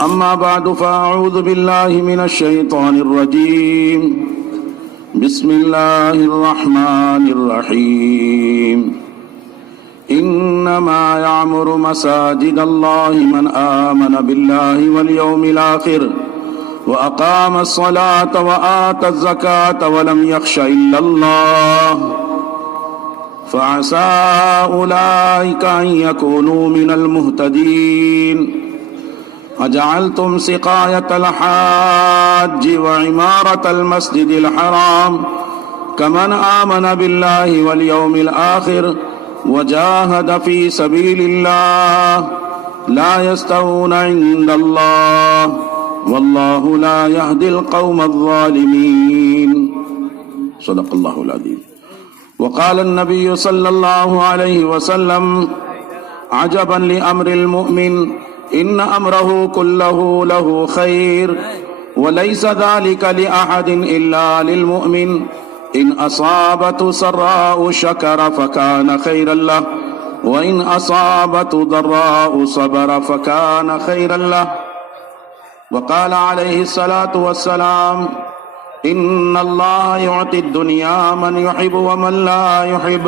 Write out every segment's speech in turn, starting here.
أما بعد فأعوذ بالله من الشيطان الرجيم. بسم الله الرحمن الرحيم. إنما يعمر مساجد الله من آمن بالله واليوم الآخر وأقام الصلاة وآتى الزكاة ولم يخش إلا الله فعسى أولئك أن يكونوا من المهتدين. أجعلتم سقاية الحاج وعمارة المسجد الحرام كمن آمن بالله واليوم الآخر وجاهد في سبيل الله لا يستوون عند الله والله لا يهدي القوم الظالمين. صدق الله العظيم. وقال النبي صلى الله عليه وسلم عجبا لأمر المؤمن إن أمره كله له خير وليس ذلك لأحد إلا للمؤمن إن أصابته سراء شكر فكان خيرا له وإن أصابته ضراء صبر فكان خيرا له. وقال عليه الصلاة والسلام إن الله يعطي الدنيا من يحب ومن لا يحب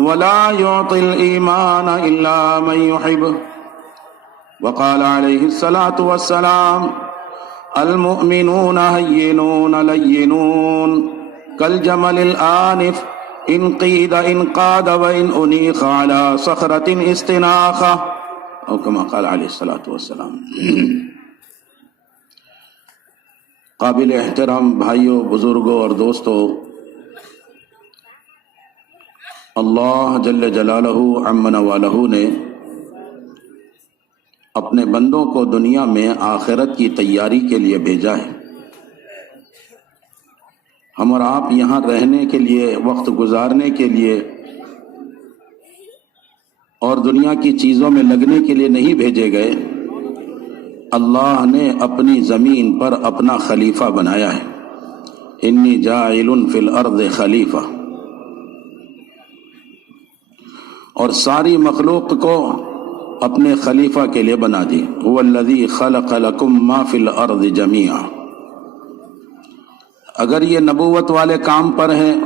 ولا يعطي الإيمان إلا من يحب. وقال عليه الصلاة والسلام المؤمنون هينون لينون كالجمل الآنف إن قيد إن قاد وإن أنيخ على صخرة استناخة أو كما قال عليه الصلاة والسلام. قابل احترام بھائیوں، بزرگوں اور دوستوں، اللہ جل جلالہ عم نوالہ نے اپنے بندوں کو دنیا میں آخرت کی تیاری کے لیے بھیجا ہے. ہم اور آپ یہاں رہنے کے لیے، وقت گزارنے کے لیے اور دنیا کی چیزوں میں لگنے کے لیے نہیں بھیجے گئے. اللہ نے اپنی زمین پر اپنا خلیفہ بنایا ہے. انی جاعل فی الارض خلیفہ. اور ساری مخلوق کو اپنے خلیفہ کے لیے بنا دی. هو الذی خلق لکم ما فی الارض جمیعا. اگر یہ نبوت والے کام پر ہیں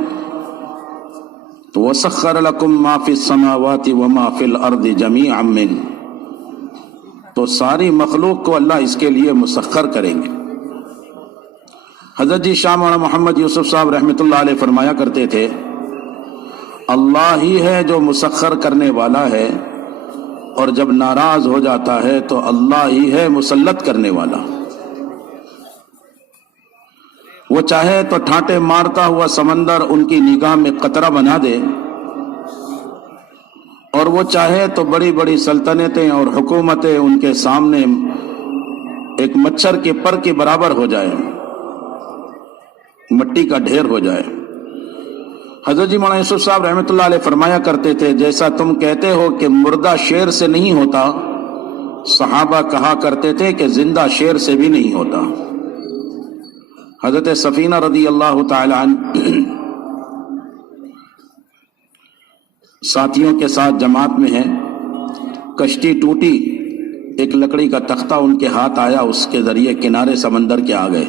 تو وسخر لکم ما فی السماوات وما فی الارض جمیعا من، تو ساری مخلوق کو اللہ اس کے لیے مسخر کریں گے. حضرت جی شاہ مولانا محمد یوسف صاحب رحمۃ اللہ علیہ فرمایا کرتے تھے اللہ ہی ہے جو مسخر کرنے والا ہے، اور جب ناراض ہو جاتا ہے تو اللہ ہی ہے مسلط کرنے والا. وہ چاہے تو ٹھانٹے مارتا ہوا سمندر ان کی نگاہ میں قطرہ بنا دے، اور وہ چاہے تو بڑی بڑی سلطنتیں اور حکومتیں ان کے سامنے ایک مچھر کے پر کے برابر ہو جائے، مٹی کا ڈھیر ہو جائے. حضرت جی مولانا یوسف صاحب رحمۃ اللہ علیہ فرمایا کرتے تھے جیسا تم کہتے ہو کہ مردہ شیر سے نہیں ہوتا، صحابہ کہا کرتے تھے کہ زندہ شیر سے بھی نہیں ہوتا. حضرت سفینہ رضی اللہ تعالی عنہ ساتھیوں کے ساتھ جماعت میں ہیں، کشتی ٹوٹی، ایک لکڑی کا تختہ ان کے ہاتھ آیا، اس کے ذریعے کنارے سمندر کے آ گئے.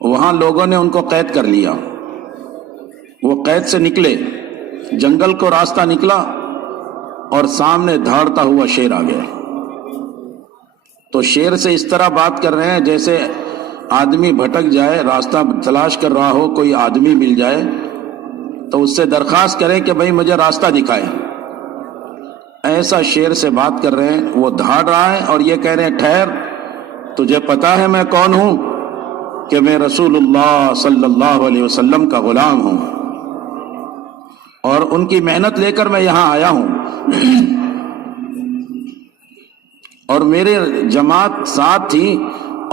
وہاں لوگوں نے ان کو قید کر لیا. وہ قید سے نکلے، جنگل کو راستہ نکلا اور سامنے دھاڑتا ہوا شیر آ گیا. تو شیر سے اس طرح بات کر رہے ہیں جیسے آدمی بھٹک جائے، راستہ تلاش کر رہا ہو، کوئی آدمی مل جائے تو اس سے درخواست کرے کہ بھائی مجھے راستہ دکھائے. ایسا شیر سے بات کر رہے ہیں. وہ دھاڑ رہا ہے اور یہ کہہ رہے ہیں ٹھہر، تجھے پتا ہے میں کون ہوں؟ کہ میں رسول اللہ صلی اللہ علیہ وسلم کا غلام ہوں، اور ان کی محنت لے کر میں یہاں آیا ہوں، اور میرے جماعت ساتھ تھی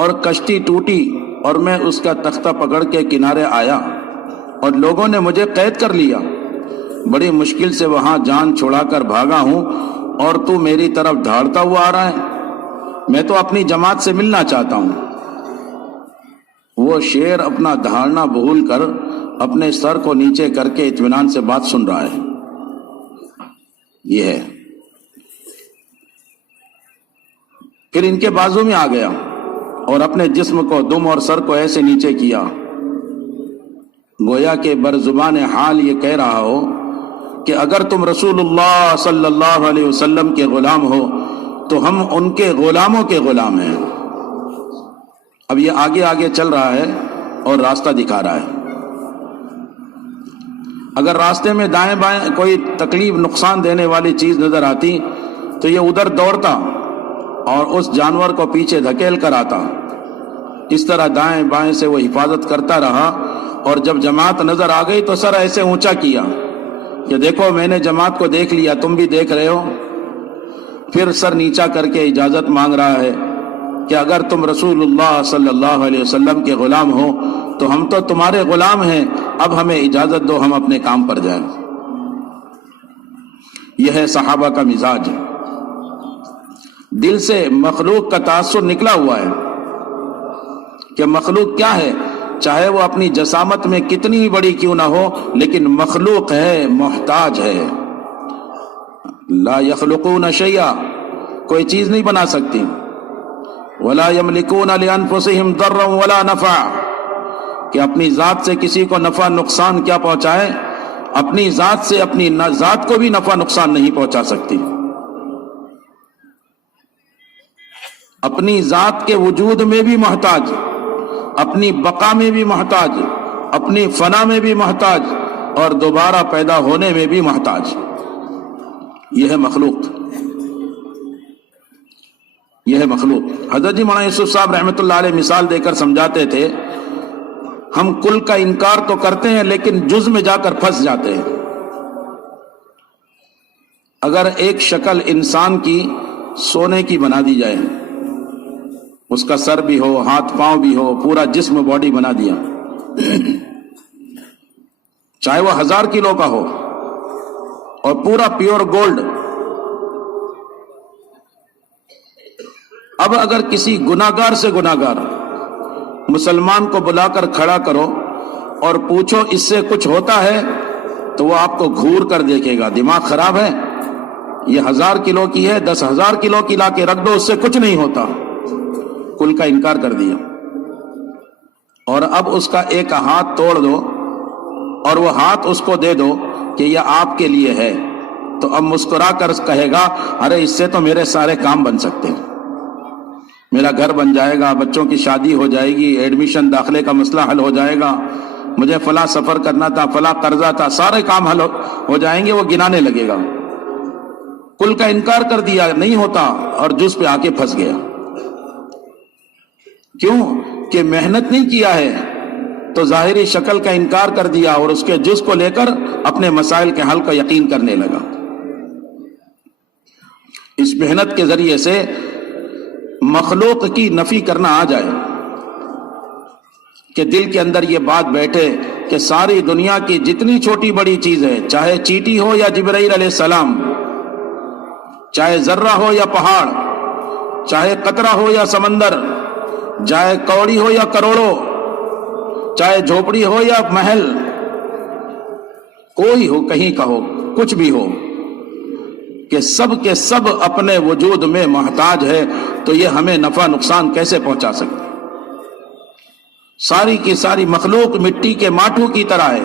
اور کشتی ٹوٹی اور میں اس کا تختہ پکڑ کے کنارے آیا اور لوگوں نے مجھے قید کر لیا. بڑی مشکل سے وہاں جان چھڑا کر بھاگا ہوں اور تو میری طرف دھاڑتا ہوا آ رہا ہے. میں تو اپنی جماعت سے ملنا چاہتا ہوں. وہ شیر اپنا دھاڑنا بھول کر اپنے سر کو نیچے کر کے اطمینان سے بات سن رہا ہے. یہ ہے پھر ان کے بازو میں آ گیا اور اپنے جسم کو، دم اور سر کو ایسے نیچے کیا، گویا کہ برزبان حال یہ کہہ رہا ہو کہ اگر تم رسول اللہ صلی اللہ علیہ وسلم کے غلام ہو تو ہم ان کے غلاموں کے غلام ہیں۔ اب یہ آگے آگے چل رہا ہے اور راستہ دکھا رہا ہے۔ اگر راستے میں دائیں بائیں کوئی تکلیف نقصان دینے والی چیز نظر آتی تو یہ ادھر دوڑتا اور اس جانور کو پیچھے دھکیل کر آتا۔ اس طرح دائیں بائیں سے وہ حفاظت کرتا رہا، اور جب جماعت نظر آ گئی تو سر ایسے اونچا کیا کہ دیکھو میں نے جماعت کو دیکھ لیا، تم بھی دیکھ رہے ہو۔ پھر سر نیچا کر کے اجازت مانگ رہا ہے کہ اگر تم رسول اللہ صلی اللہ علیہ وسلم کے غلام ہو تو ہم تو تمہارے غلام ہیں، اب ہمیں اجازت دو، ہم اپنے کام پر جائیں۔ یہ ہے صحابہ کا مزاج، دل سے مخلوق کا تاثر نکلا ہوا ہے کہ مخلوق کیا ہے، چاہے وہ اپنی جسامت میں کتنی ہی بڑی کیوں نہ ہو، لیکن مخلوق ہے، محتاج ہے۔ لا یخلقون شیئا، کوئی چیز نہیں بنا سکتی۔ ولا یملکون لانفسہم ضرا ولا نفع، کہ اپنی ذات سے کسی کو نفع نقصان کیا پہنچائے، اپنی ذات سے اپنی ذات کو بھی نفع نقصان نہیں پہنچا سکتی۔ اپنی ذات کے وجود میں بھی محتاج، اپنی بقا میں بھی محتاج، اپنی فنا میں بھی محتاج، اور دوبارہ پیدا ہونے میں بھی محتاج۔ یہ ہے مخلوق، یہ ہے مخلوق۔ حضرت جی مولانا یوسف صاحب رحمۃ اللہ علیہ مثال دے کر سمجھاتے تھے، ہم کل کا انکار تو کرتے ہیں لیکن جز میں جا کر پھنس جاتے ہیں۔ اگر ایک شکل انسان کی سونے کی بنا دی جائے، اس کا سر بھی ہو، ہاتھ پاؤں بھی ہو، پورا جسم باڈی بنا دیا، چاہے وہ 1000 کلو کا ہو اور پورا پیور گولڈ، اب اگر کسی گناہگار سے گناہگار مسلمان کو بلا کر کھڑا کرو اور پوچھو اس سے کچھ ہوتا ہے، تو وہ آپ کو گھور کر دیکھے گا، دماغ خراب ہے، یہ 1000 کلو کی ہے، 10,000 کلو کی لا کے رکھ دو، اس سے کچھ نہیں ہوتا۔ کل کا انکار کر دیا، اور اب اس کا ایک ہاتھ توڑ دو اور وہ ہاتھ اس کو دے دو کہ یہ آپ کے لیے ہے، تو اب مسکرا کر کہے گا ارے اس سے تو میرے سارے کام بن سکتے ہیں، میرا گھر بن جائے گا، بچوں کی شادی ہو جائے گی، ایڈمیشن داخلے کا مسئلہ حل ہو جائے گا، مجھے فلاں سفر کرنا تھا، فلاں قرضہ تھا، سارے کام حل ہو جائیں گے، وہ گنانے لگے گا۔ کل کا انکار کر دیا، نہیں ہوتا، اور جز پہ آ کے پھنس گیا۔ کیوں کہ محنت نہیں کیا ہے تو ظاہری شکل کا انکار کر دیا اور اس کے جز کو لے کر اپنے مسائل کے حل کا یقین کرنے لگا۔ اس محنت کے ذریعے سے مخلوق کی نفی کرنا آ جائے، کہ دل کے اندر یہ بات بیٹھے کہ ساری دنیا کی جتنی چھوٹی بڑی چیز ہے، چاہے چیٹی ہو یا جبرائیل علیہ السلام، چاہے ذرہ ہو یا پہاڑ، چاہے قطرہ ہو یا سمندر، چاہے کوڑی ہو یا کروڑوں، چاہے جھوپڑی ہو یا محل، کوئی ہو، کہیں کا ہو، کچھ بھی ہو، کہ سب کے سب اپنے وجود میں محتاج ہے، تو یہ ہمیں نفع نقصان کیسے پہنچا سکتے؟ ساری کی ساری مخلوق مٹی کے ماٹھو کی طرح ہے،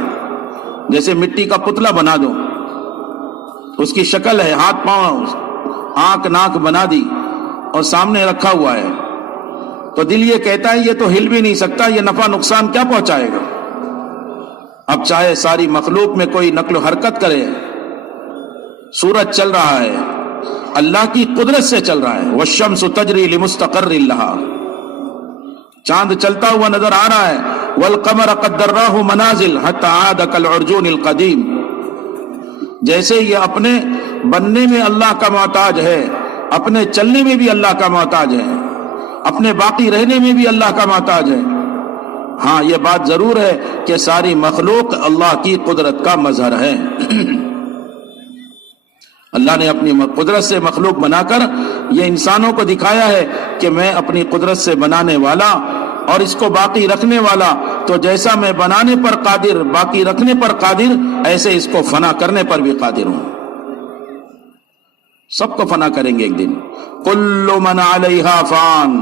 جیسے مٹی کا پتلا بنا دو، اس کی شکل ہے، ہاتھ پاؤں آنکھ ناک بنا دی اور سامنے رکھا ہوا ہے، تو دل یہ کہتا ہے یہ تو ہل بھی نہیں سکتا، یہ نفع نقصان کیا پہنچائے گا؟ اب چاہے ساری مخلوق میں کوئی نقل و حرکت کرے، سورج چل رہا ہے، اللہ کی قدرت سے چل رہا ہے، والشمس تجری لمستقر لها، چاند چلتا ہوا نظر آ رہا ہے، والقمر قدرناہ منازل حتی عاد کالعرجون القدیم، جیسے یہ اپنے بننے میں اللہ کا محتاج ہے، اپنے چلنے میں بھی اللہ کا محتاج ہے، اپنے باقی رہنے میں بھی اللہ کا محتاج ہے۔ ہاں یہ بات ضرور ہے کہ ساری مخلوق اللہ کی قدرت کا مظہر ہے۔ اللہ نے اپنی قدرت سے مخلوق بنا کر یہ انسانوں کو دکھایا ہے کہ میں اپنی قدرت سے بنانے والا اور اس کو باقی رکھنے والا، تو جیسا میں بنانے پر قادر، باقی رکھنے پر قادر، ایسے اس کو فنا کرنے پر بھی قادر ہوں۔ سب کو فنا کریں گے ایک دن. کل من علیہا فان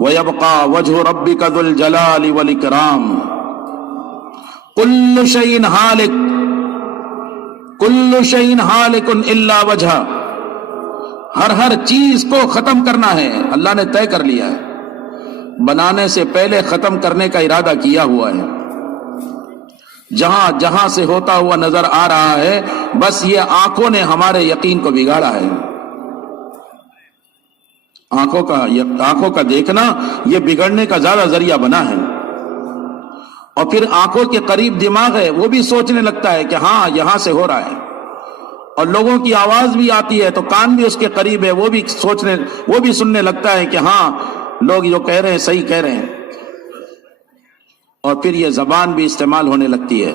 ویبقى وجہ ربک ذو الجلال والاکرام. کل شیء ہالک، کل شیء ہالک الا وجہ. ہر چیز کو ختم کرنا ہے، اللہ نے طے کر لیا ہے، بنانے سے پہلے ختم کرنے کا ارادہ کیا ہوا ہے. جہاں جہاں سے ہوتا ہوا نظر آ رہا ہے، بس یہ آنکھوں نے ہمارے یقین کو بگاڑا ہے. آنکھوں کا دیکھنا یہ بگڑنے کا زیادہ ذریعہ بنا ہے. اور پھر آنکھوں کے قریب دماغ ہے، وہ بھی سوچنے لگتا ہے کہ ہاں یہاں سے ہو رہا ہے. اور لوگوں کی آواز بھی آتی ہے تو کان بھی اس کے قریب ہے، وہ بھی سننے لگتا ہے کہ ہاں لوگ جو کہہ رہے ہیں صحیح کہہ رہے ہیں. اور پھر یہ زبان بھی استعمال ہونے لگتی ہے.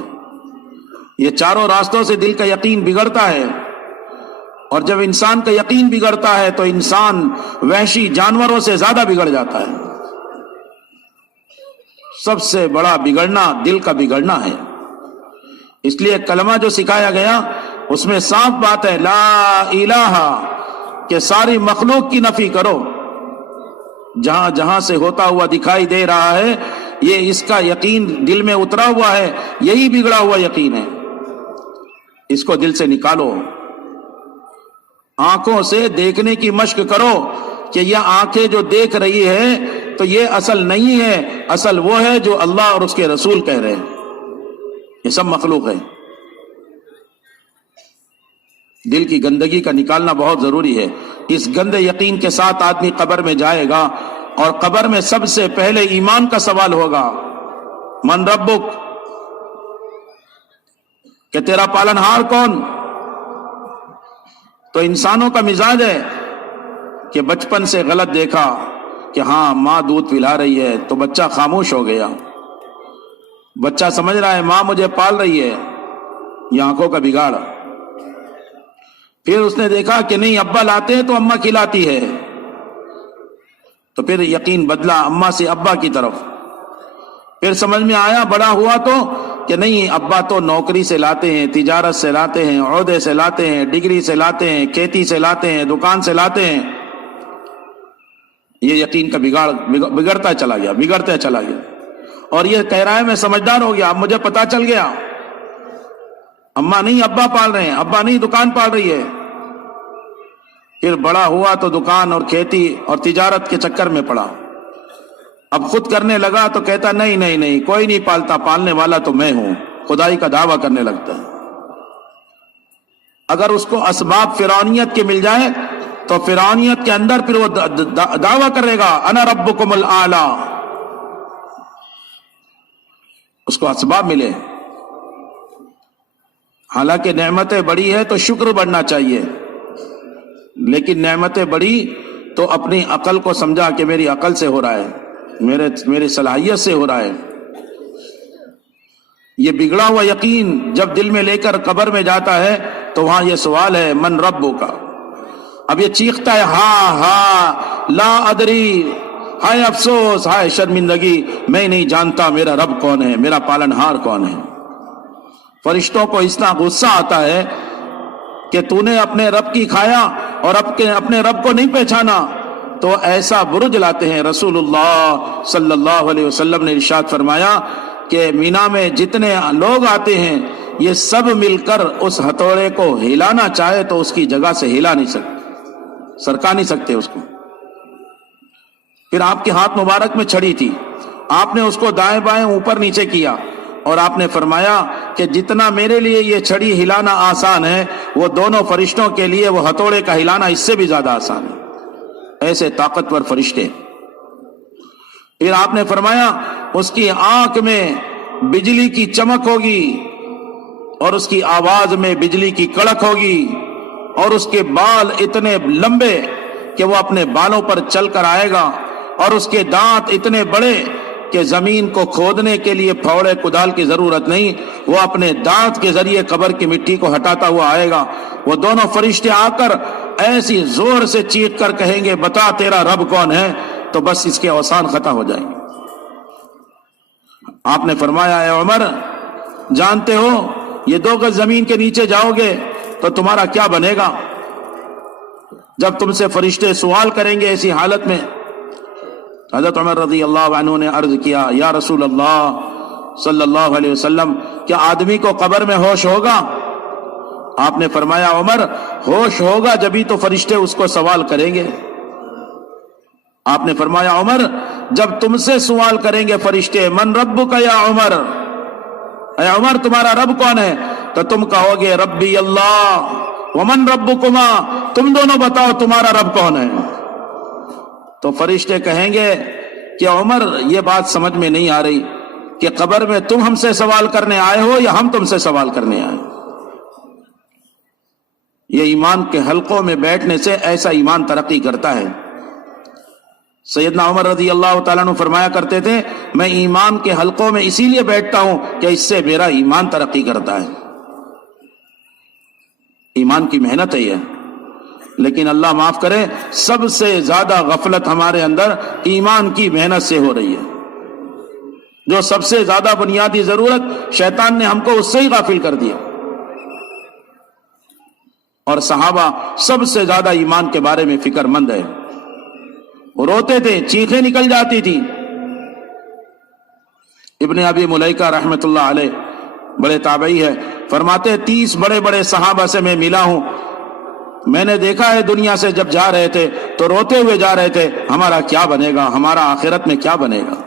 یہ چاروں راستوں سے دل کا یقین بگڑتا ہے. اور جب انسان کا یقین بگڑتا ہے تو انسان وحشی جانوروں سے زیادہ بگڑ جاتا ہے. سب سے بڑا بگڑنا دل کا بگڑنا ہے. اس لیے کلمہ جو سکھایا گیا اس میں صاف بات ہے، لا الہ، کہ ساری مخلوق کی نفی کرو. جہاں جہاں سے ہوتا ہوا دکھائی دے رہا ہے، یہ اس کا یقین دل میں اترا ہوا ہے، یہی بگڑا ہوا یقین ہے. اس کو دل سے نکالو. آنکھوں سے دیکھنے کی مشق کرو کہ یہ آنکھیں جو دیکھ رہی ہے تو یہ اصل نہیں ہے، اصل وہ ہے جو اللہ اور اس کے رسول کہہ رہے ہیں. یہ سب مخلوق ہے. دل کی گندگی کا نکالنا بہت ضروری ہے. اس گندے یقین کے ساتھ آدمی قبر میں جائے گا، اور قبر میں سب سے پہلے ایمان کا سوال ہوگا. من ربک، کہ تیرا پالنہار کون؟ تو انسانوں کا مزاج ہے کہ بچپن سے غلط دیکھا کہ ہاں ماں دودھ پلا رہی ہے تو بچہ خاموش ہو گیا. بچہ سمجھ رہا ہے ماں مجھے پال رہی ہے، یہ آنکھوں کا بگاڑ. پھر اس نے دیکھا کہ نہیں ابا لاتے ہیں تو اماں کھلاتی ہے، تو پھر یقین بدلا اماں سے ابا کی طرف. پھر سمجھ میں آیا بڑا ہوا تو کہ نہیں ابا تو نوکری سے لاتے ہیں، تجارت سے لاتے ہیں، عہدے سے لاتے ہیں، ڈگری سے لاتے ہیں، کھیتی سے لاتے ہیں، دکان سے لاتے ہیں. یہ یقین کا بگڑتا چلا گیا. اور یہ کہہ رہا ہے میں سمجھدار ہو گیا، اب مجھے پتا چل گیا اماں نہیں ابا پال رہے ہیں، ابا نہیں دکان پال رہی ہے. پھر بڑا ہوا تو دکان اور کھیتی اور تجارت کے چکر میں پڑا. اب خود کرنے لگا تو کہتا نہیں کوئی نہیں پالتا، پالنے والا تو میں ہوں، خدائی کا دعویٰ کرنے لگتا ہے. اگر اس کو اسباب فرعونیت کے مل جائے تو فرعونیت کے اندر پھر وہ دعویٰ کرے گا انا ربکم الاعلی. اس کو اسباب ملے. حالانکہ نعمتیں بڑی ہے تو شکر بڑھنا چاہیے، لیکن نعمتیں بڑی تو اپنی عقل کو سمجھا کہ میری عقل سے ہو رہا ہے، میری صلاحیت سے ہو رہا ہے. یہ بگڑا ہوا یقین جب دل میں لے کر قبر میں جاتا ہے تو وہاں یہ سوال ہے من ربک. اب یہ چیختا ہے ہاں لا ادری، ہائے افسوس، ہائے شرمندگی، میں نہیں جانتا میرا رب کون ہے، میرا پالنہار کون ہے. فرشتوں کو اتنا غصہ آتا ہے کہ تو نے اپنے رب کی کھایا اور اپنے رب کو نہیں پہچانا. تو ایسا برج لاتے ہیں. رسول اللہ صلی اللہ علیہ وسلم نے ارشاد فرمایا کہ مینا میں جتنے لوگ آتے ہیں یہ سب مل کر اس ہتھوڑے کو ہلانا چاہے تو اس کی جگہ سے ہلا نہیں سکتے، سرکا نہیں سکتے اس کو. پھر آپ کے ہاتھ مبارک میں چھڑی تھی، آپ نے اس کو دائیں بائیں اوپر نیچے کیا اور آپ نے فرمایا کہ جتنا میرے لیے یہ چھڑی ہلانا آسان ہے وہ دونوں فرشتوں کے لیے وہ ہتھوڑے کا ہلانا اس سے بھی زیادہ آسان ہے. ایسے طاقتور فرشتے. پھر آپ نے فرمایا اس کی آنکھ میں بجلی کی چمک ہوگی اور اس کی آواز میں بجلی کی کڑک ہوگی اور اس کے بال اتنے لمبے کہ وہ اپنے بالوں پر چل کر آئے گا اور اس کے دانت اتنے بڑے کہ زمین کو کھودنے کے لیے پھاوڑے کدال کی ضرورت نہیں، وہ اپنے دانت کے ذریعے قبر کی مٹی کو ہٹاتا ہوا آئے گا. وہ دونوں فرشتے آ کر ایسی زور سے چیخ کر کہیں گے بتا تیرا رب کون ہے، تو بس اس کے اوسان ختم ہو جائیں گے. آپ نے فرمایا اے عمر جانتے ہو یہ 2 گز زمین کے نیچے جاؤ گے تو تمہارا کیا بنے گا؟ جب تم سے فرشتے سوال کریں گے ایسی حالت میں. حضرت عمر رضی اللہ عنہ نے عرض کیا یا رسول اللہ صلی اللہ علیہ وسلم کیا آدمی کو قبر میں ہوش ہوگا؟ آپ نے فرمایا عمر ہوش ہوگا جبھی تو فرشتے اس کو سوال کریں گے. آپ نے فرمایا عمر جب تم سے سوال کریں گے فرشتے من ربک یا عمر، اے عمر تمہارا رب کون ہے؟ تو تم کہو گے ربی اللہ ومن ربکما، تم دونوں بتاؤ تمہارا رب کون ہے؟ تو فرشتے کہیں گے کہ عمر یہ بات سمجھ میں نہیں آ رہی کہ قبر میں تم ہم سے سوال کرنے آئے ہو یا ہم تم سے سوال کرنے آئے. یہ ایمان کے حلقوں میں بیٹھنے سے ایسا ایمان ترقی کرتا ہے. سیدنا عمر رضی اللہ تعالیٰ عنہ فرمایا کرتے تھے میں ایمان کے حلقوں میں اسی لیے بیٹھتا ہوں کہ اس سے میرا ایمان ترقی کرتا ہے. ایمان کی محنت ہے یہ، لیکن اللہ معاف کرے سب سے زیادہ غفلت ہمارے اندر ایمان کی محنت سے ہو رہی ہے. جو سب سے زیادہ بنیادی ضرورت شیطان نے ہم کو اس سے ہی غافل کر دیا. اور صحابہ سب سے زیادہ ایمان کے بارے میں فکر مند ہے. وہ روتے تھے، چیخیں نکل جاتی تھی. ابن ابی ملیکہ رحمت اللہ علیہ بڑے تابعی ہے، فرماتے 30 بڑے بڑے صحابہ سے میں ملا ہوں، میں نے دیکھا ہے دنیا سے جب جا رہے تھے تو روتے ہوئے جا رہے تھے ہمارا کیا بنے گا، ہمارا آخرت میں کیا بنے گا.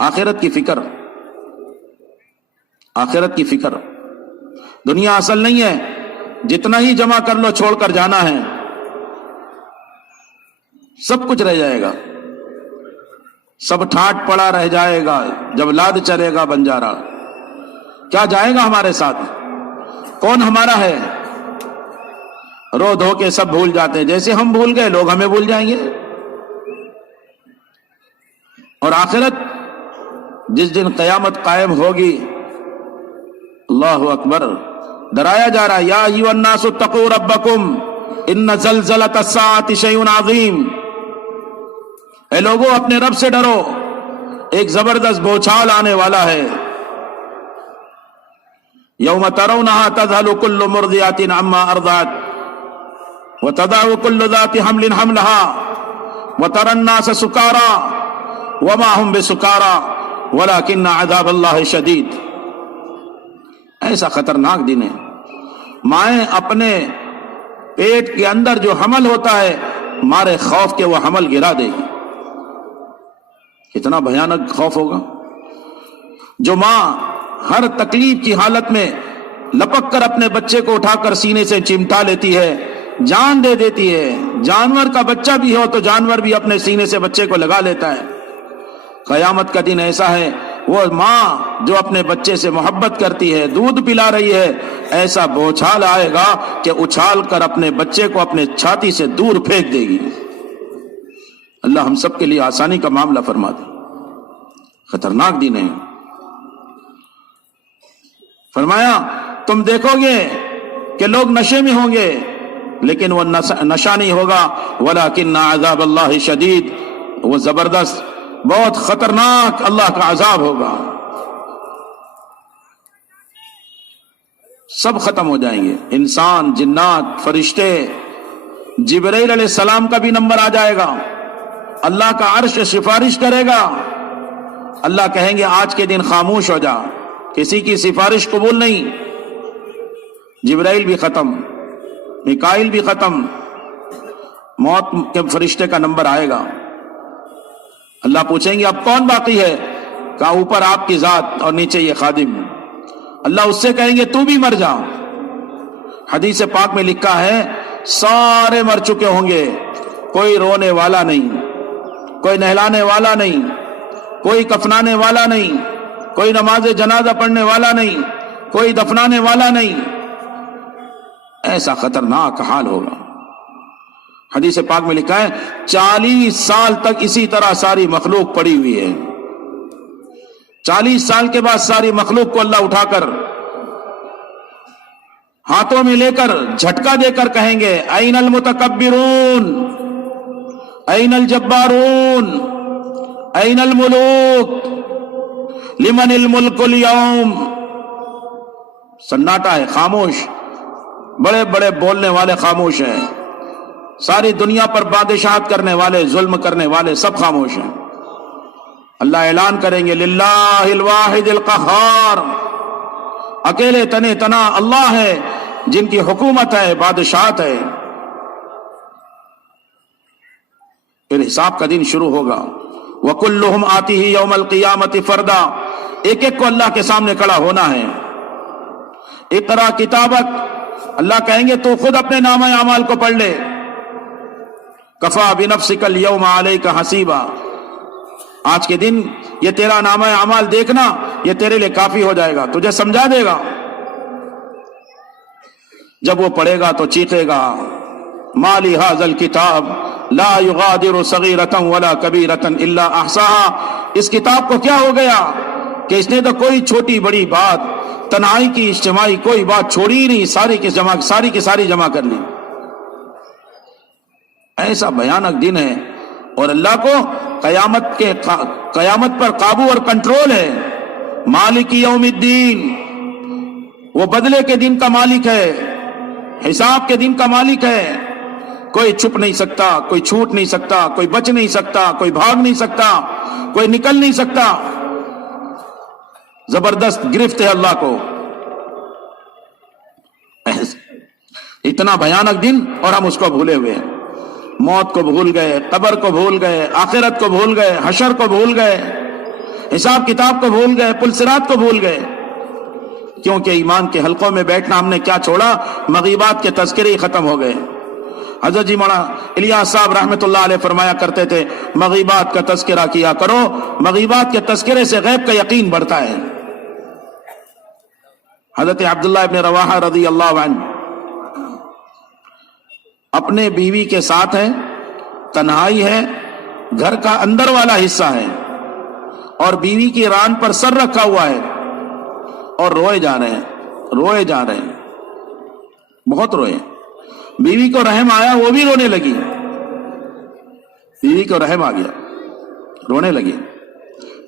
آخرت کی فکر، آخرت کی فکر. دنیا اصل نہیں ہے، جتنا ہی جمع کر لو چھوڑ کر جانا ہے، سب کچھ رہ جائے گا، سب ٹھاٹ پڑا رہ جائے گا. جب لاد چلے گا بنجارا کیا جائے گا ہمارے ساتھ؟ کون ہمارا ہے؟ رو دھو کے سب بھول جاتے ہیں، جیسے ہم بھول گئے لوگ ہمیں بھول جائیں گے. اور آخرت جس دن قیامت قائم ہوگی، اللہ اکبر، ڈرایا جا رہا ہے یا ایھا الناس اتقوا ربکم ان زلزلۃ الساعۃ شیء عظیم. اے لوگوں اپنے رب سے ڈرو، ایک زبردست بوچھال آنے والا ہے. یوم ترونھا تذہل کل مرضعۃ عما ارضعت وتضع كل ذات حمل حملها وترى الناس سكارى وما هم بسكارى ولكن عذاب الله شديد. ایسا خطرناک دن ہے. مائیں اپنے پیٹ کے اندر جو حمل ہوتا ہے مارے خوف کے وہ حمل گرا دے گی. کتنا بھیانک خوف ہوگا. جو ماں ہر تکلیف کی حالت میں لپک کر اپنے بچے کو اٹھا کر سینے سے چمٹا لیتی ہے، جان دے دیتی ہے. جانور کا بچہ بھی ہو تو جانور بھی اپنے سینے سے بچے کو لگا لیتا ہے. قیامت کا دن ایسا ہے، وہ ماں جو اپنے بچے سے محبت کرتی ہے، دودھ پلا رہی ہے، ایسا بوچھال آئے گا کہ اچھال کر اپنے بچے کو اپنے چھاتی سے دور پھینک دے گی. اللہ ہم سب کے لیے آسانی کا معاملہ فرما دے. خطرناک دن ہے. فرمایا تم دیکھو گے کہ لوگ نشے میں ہوں گے لیکن وہ نشہ نہیں ہوگا. وَلَكِنَّ عَذَابَ اللَّهِ شَدِيدٌ، وہ زبردست بہت خطرناک اللہ کا عذاب ہوگا. سب ختم ہو جائیں گے، انسان، جنات، فرشتے. جبرائیل علیہ السلام کا بھی نمبر آ جائے گا. اللہ کا عرش سفارش کرے گا. اللہ کہیں گے آج کے دن خاموش ہو جا، کسی کی سفارش قبول نہیں. جبرائیل بھی ختم، میکائیل بھی ختم. موت کے فرشتے کا نمبر آئے گا. اللہ پوچھیں گے اب کون باقی ہے؟ کہا اوپر آپ کی ذات اور نیچے یہ خادم. اللہ اس سے کہیں گے تو بھی مر جا. حدیث پاک میں لکھا ہے سارے مر چکے ہوں گے، کوئی رونے والا نہیں، کوئی نہلانے والا نہیں، کوئی کفنانے والا نہیں، کوئی نماز جنازہ پڑھنے والا نہیں، کوئی دفنانے والا نہیں. ایسا خطرناک حال ہوگا. حدیث پاک میں لکھا ہے 40 سال تک اسی طرح ساری مخلوق پڑی ہوئی ہے. 40 سال کے بعد ساری مخلوق کو اللہ اٹھا کر ہاتھوں میں لے کر جھٹکا دے کر کہیں گے این المتکبرون، این الجبارون، این الملوک، لمن الملک اليوم. سناٹا ہے، خاموش. بڑے بڑے بولنے والے خاموش ہیں، ساری دنیا پر بادشاہت کرنے والے، ظلم کرنے والے سب خاموش ہیں۔ اللہ اعلان کریں گے للہ الواحد القہار، اکیلے تنے تنا اللہ ہے جن کی حکومت ہے، بادشاہت ہے۔ پھر حساب کا دن شروع ہوگا، وَكُلُّهُمْ آتِهِ يَوْمَ الْقِيَامَةِ فَرْدًا، ایک ایک کو اللہ کے سامنے کھڑا ہونا ہے۔ اقرا کتابک، اللہ کہیں گے تو خود اپنے نامہ اعمال کو پڑھ لے۔ کفا بنفسک اليوم علیک حسیبا، آج کے دن یہ تیرا نامہ اعمال دیکھنا یہ تیرے لیے کافی ہو جائے گا، تجھے سمجھا دے گا۔ جب وہ پڑھے گا تو چیخے گا ما لہذا الکتاب لا یغادر صغیرۃ ولا کبیرۃ الا احصاها، اس کتاب کو کیا ہو گیا کہ اس نے تو کوئی چھوٹی بڑی بات، تنہائی کی، اجتماعی کوئی بات چھوڑی ہی نہیں، ساری کی ساری جمع کر لی۔ ایسا بھیانک دن ہے، اور اللہ کو قیامت پر قابو اور کنٹرول ہے۔ مالک یوم الدین، وہ بدلے کے دن کا مالک ہے، حساب کے دن کا مالک ہے۔ کوئی چھپ نہیں سکتا، کوئی چھوٹ نہیں سکتا، کوئی بچ نہیں سکتا، کوئی بھاگ نہیں سکتا، کوئی نکل نہیں سکتا۔ زبردست گرفت ہے اللہ کو، اتنا بھیانک دن اور ہم اس کو بھولے ہوئے ہیں۔ موت کو بھول گئے، قبر کو بھول گئے، آخرت کو بھول گئے، حشر کو بھول گئے، حساب کتاب کو بھول گئے، پل صراط کو بھول گئے۔ کیونکہ ایمان کے حلقوں میں بیٹھنا ہم نے کیا چھوڑا، مغیبات کے تذکرے ہی ختم ہو گئے۔ حضرت جی مولانا الیاس صاحب رحمۃ اللہ علیہ فرمایا کرتے تھے مغیبات کا تذکرہ کیا کرو، مغیبات کے تذکرے سے غیب کا یقین بڑھتا ہے۔ حضرت عبداللہ ابن رواحہ رضی اللہ عنہ اپنے بیوی کے ساتھ ہیں، تنہائی ہے، گھر کا اندر والا حصہ ہے، اور بیوی کی ران پر سر رکھا ہوا ہے، اور روئے جا رہے ہیں، بہت روئے۔ بیوی کو رحم آیا، وہ بھی رونے لگی، بیوی کو رحم آ گیا، رونے لگی۔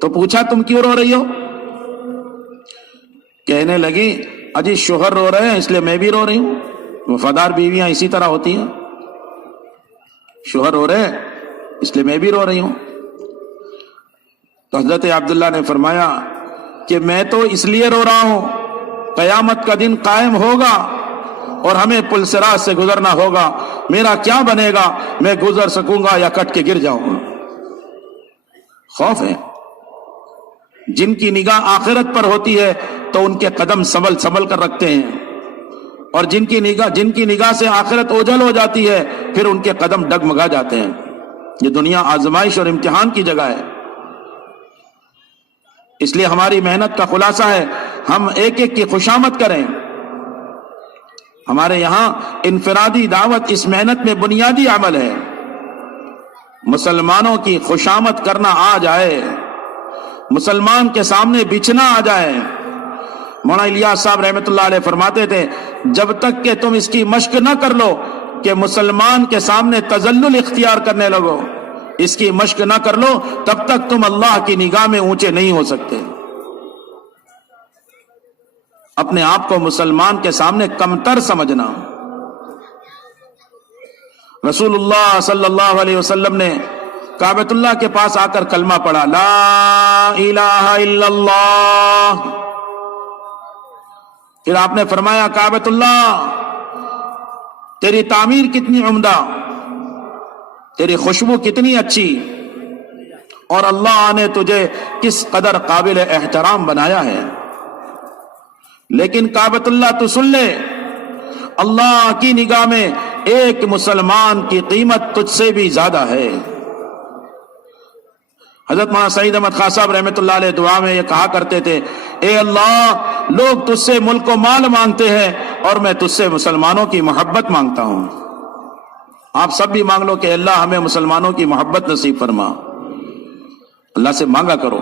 تو پوچھا تم کیوں رو رہی ہو؟ کہنے لگی اجی شوہر رو رہے ہیں اس لیے میں بھی رو رہی ہوں۔ وفادار بیویاں اسی طرح ہوتی ہیں، شوہر رو رہے ہیں اس لیے میں بھی رو رہی ہوں۔ تو حضرت عبداللہ نے فرمایا کہ میں تو اس لیے رو رہا ہوں، قیامت کا دن قائم ہوگا اور ہمیں پل صراط سے گزرنا ہوگا، میرا کیا بنے گا، میں گزر سکوں گا یا کٹ کے گر جاؤں گا۔ خوف ہے۔ جن کی نگاہ آخرت پر ہوتی ہے تو ان کے قدم سنبھل کر رکھتے ہیں، اور جن کی نگاہ سے آخرت اوجھل ہو جاتی ہے پھر ان کے قدم ڈگمگا جاتے ہیں۔ یہ دنیا آزمائش اور امتحان کی جگہ ہے، اس لیے ہماری محنت کا خلاصہ ہے ہم ایک ایک کی خوشامد کریں۔ ہمارے یہاں انفرادی دعوت اس محنت میں بنیادی عمل ہے۔ مسلمانوں کی خوشامد کرنا آ جائے، مسلمان کے سامنے بچنا آ جائے۔ مولانا الیاس صاحب رحمۃ اللہ علیہ فرماتے تھے جب تک کہ تم اس کی مشق نہ کر لو کہ مسلمان کے سامنے تذلل اختیار کرنے لگو، اس کی مشق نہ کر لو تب تک تم اللہ کی نگاہ میں اونچے نہیں ہو سکتے۔ اپنے آپ کو مسلمان کے سامنے کمتر سمجھنا۔ رسول اللہ صلی اللہ علیہ وسلم نے کعبۃ اللہ کے پاس آ کر کلمہ پڑھا، لا الہ الا اللہ۔ پھر آپ نے فرمایا کعبۃ اللہ تیری تعمیر کتنی عمدہ، تیری خوشبو کتنی اچھی، اور اللہ نے تجھے کس قدر قابل احترام بنایا ہے۔ لیکن کعبۃ اللہ تو سن لے، اللہ کی نگاہ میں ایک مسلمان کی قیمت تجھ سے بھی زیادہ ہے۔ حضرت مولانا سعید احمد خان صاحب رحمۃ اللہ علیہ دعا میں یہ کہا کرتے تھے، اے اللہ لوگ تجھ سے ملک و مال مانگتے ہیں اور میں تجھ سے مسلمانوں کی محبت مانگتا ہوں۔ آپ سب بھی مانگ لو کہ اللہ ہمیں مسلمانوں کی محبت نصیب فرما۔ اللہ سے مانگا کرو،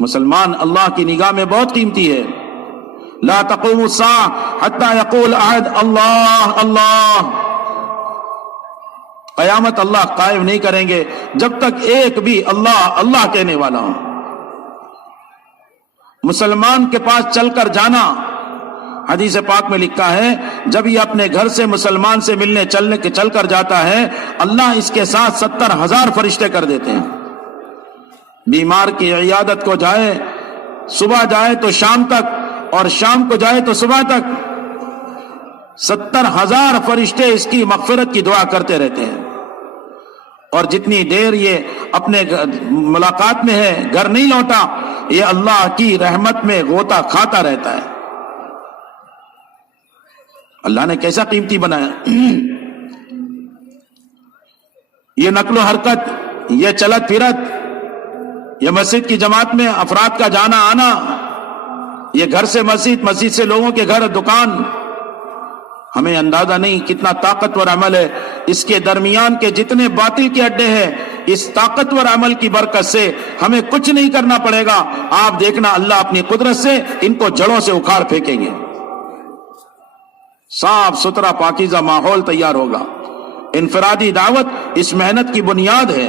مسلمان اللہ کی نگاہ میں بہت قیمتی ہے۔ لا تقوم الساعة حتى يقول احد اللہ اللہ، قیامت اللہ قائم نہیں کریں گے جب تک ایک بھی اللہ اللہ کہنے والا ہو۔ مسلمان کے پاس چل کر جانا حدیث پاک میں لکھا ہے جب یہ اپنے گھر سے مسلمان سے ملنے چل کر جاتا ہے اللہ اس کے ساتھ 70,000 فرشتے کر دیتے ہیں. بیمار کی عیادت کو جائے، صبح جائے تو شام تک اور شام کو جائے تو صبح تک 70,000 فرشتے اس کی مغفرت کی دعا کرتے رہتے ہیں. اور جتنی دیر یہ اپنے ملاقات میں ہے، گھر نہیں لوٹا، یہ اللہ کی رحمت میں غوطہ کھاتا رہتا ہے. اللہ نے کیسا قیمتی بنایا. یہ نقل و حرکت، یہ چلت پھرت، یہ مسجد کی جماعت میں افراد کا جانا آنا، یہ گھر سے مسجد، مسجد سے لوگوں کے گھر، دکان، ہمیں اندازہ نہیں کتنا طاقتور عمل ہے. اس کے درمیان کے جتنے باطل کے اڈے ہیں، اس طاقتور عمل کی برکت سے ہمیں کچھ نہیں کرنا پڑے گا. آپ دیکھنا اللہ اپنی قدرت سے ان کو جڑوں سے اکھاڑ پھینکیں گے. صاف ستھرا پاکیزہ ماحول تیار ہوگا. انفرادی دعوت اس محنت کی بنیاد ہے.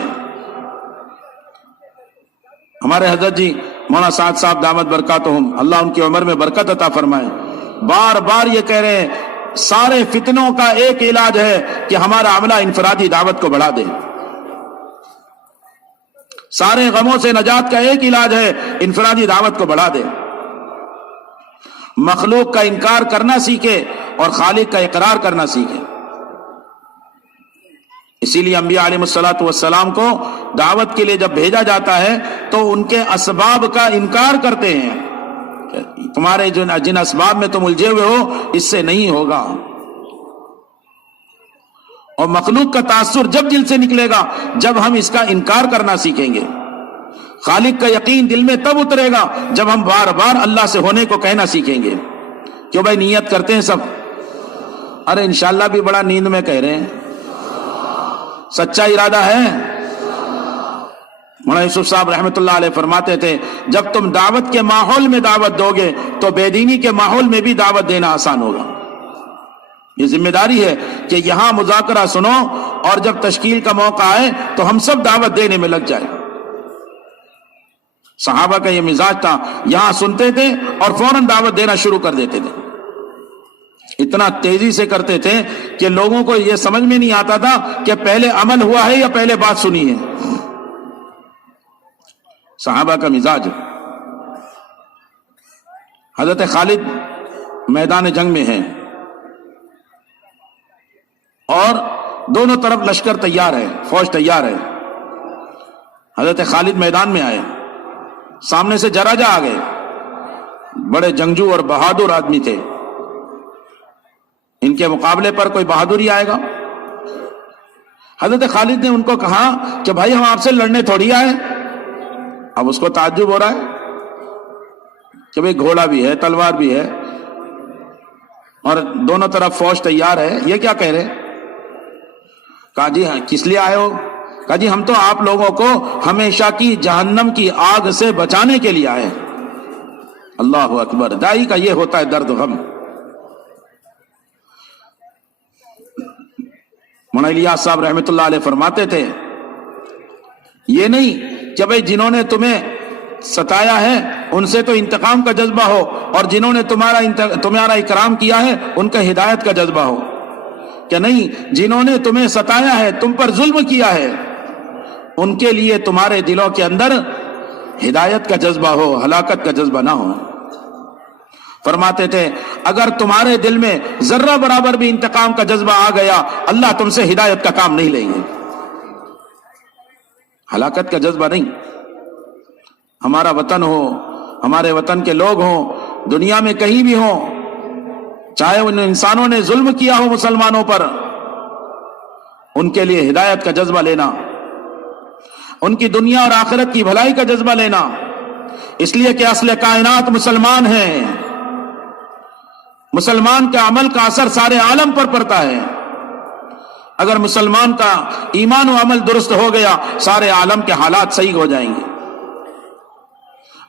ہمارے حضرت جی مولانا سعد صاحب دامت برکاتہم، اللہ ان کی عمر میں برکت عطا فرمائے، بار بار یہ کہہ رہے ہیں سارے فتنوں کا ایک علاج ہے کہ ہمارا عملہ انفرادی دعوت کو بڑھا دے. سارے غموں سے نجات کا ایک علاج ہے انفرادی دعوت کو بڑھا دے. مخلوق کا انکار کرنا سیکھے اور خالق کا اقرار کرنا سیکھے. اسی لیے انبیاء علیہ الصلوۃ والسلام کو دعوت کے لیے جب بھیجا جاتا ہے تو ان کے اسباب کا انکار کرتے ہیں. تمہارے جن اسباب میں تم الجھے ہوئے ہو اس سے نہیں ہوگا. اور مخلوق کا تاثر جب دل سے نکلے گا جب ہم اس کا انکار کرنا سیکھیں گے. خالق کا یقین دل میں تب اترے گا جب ہم بار بار اللہ سے ہونے کو کہنا سیکھیں گے. کیوں بھائی نیت کرتے ہیں سب؟ ارے انشاءاللہ بھی بڑا نیند میں کہہ رہے ہیں. سچا ارادہ ہے؟ مولانا یوسف صاحب رحمۃ اللہ علیہ فرماتے تھے جب تم دعوت کے ماحول میں دعوت دو گے تو بے دینی کے ماحول میں بھی دعوت دینا آسان ہوگا. یہ ذمہ داری ہے کہ یہاں مذاکرہ سنو اور جب تشکیل کا موقع آئے تو ہم سب دعوت دینے میں لگ جائیں. صحابہ کا یہ مزاج تھا، یہاں سنتے تھے اور فوراً دعوت دینا شروع کر دیتے تھے. اتنا تیزی سے کرتے تھے کہ لوگوں کو یہ سمجھ میں نہیں آتا تھا کہ پہلے عمل ہوا ہے یا پہلے بات سنی ہے. صحابہ کا مزاج. حضرت خالد میدان جنگ میں ہیں اور دونوں طرف لشکر تیار ہے، فوج تیار ہے. حضرت خالد میدان میں آئے، سامنے سے جراجہ آ گئے. بڑے جنگجو اور بہادر آدمی تھے. ان کے مقابلے پر کوئی بہادری آئے گا؟ حضرت خالد نے ان کو کہا کہ بھائی ہم آپ سے لڑنے تھوڑی آئے. اب اس کو تعجب ہو رہا ہے کہ بھئی گھوڑا بھی ہے، تلوار بھی ہے اور دونوں طرف فوج تیار ہے، یہ کیا کہہ رہے؟ کہا جی ہاں کس لیے آئے ہو؟ کہا جی ہم تو آپ لوگوں کو ہمیشہ کی جہنم کی آگ سے بچانے کے لیے آئے. اللہ اکبر. دائی کا یہ ہوتا ہے درد غم. مولانا الیاس صاحب رحمۃ اللہ علیہ فرماتے تھے یہ نہیں کہ بھئی جنہوں نے تمہیں ستایا ہے ان سے تو انتقام کا جذبہ ہو اور جنہوں نے تمہارا اکرام کیا ہے ان کا ہدایت کا جذبہ ہو. کہ نہیں، جنہوں نے تمہیں ستایا ہے، تم پر ظلم کیا ہے، ان کے لیے تمہارے دلوں کے اندر ہدایت کا جذبہ ہو، ہلاکت کا جذبہ نہ ہو. فرماتے تھے اگر تمہارے دل میں ذرہ برابر بھی انتقام کا جذبہ آ گیا اللہ تم سے ہدایت کا کام نہیں لیں گے، ہلاکت کا جذبہ نہیں. ہمارا وطن ہو، ہمارے وطن کے لوگ ہوں، دنیا میں کہیں بھی ہوں، چاہے ان انسانوں نے ظلم کیا ہو مسلمانوں پر، ان کے لیے ہدایت کا جذبہ لینا، ان کی دنیا اور آخرت کی بھلائی کا جذبہ لینا. اس لیے کہ اصل کائنات مسلمان ہیں. مسلمان کا عمل کا اثر سارے عالم پر پڑتا ہے. اگر مسلمان کا ایمان و عمل درست ہو گیا سارے عالم کے حالات صحیح ہو جائیں گے.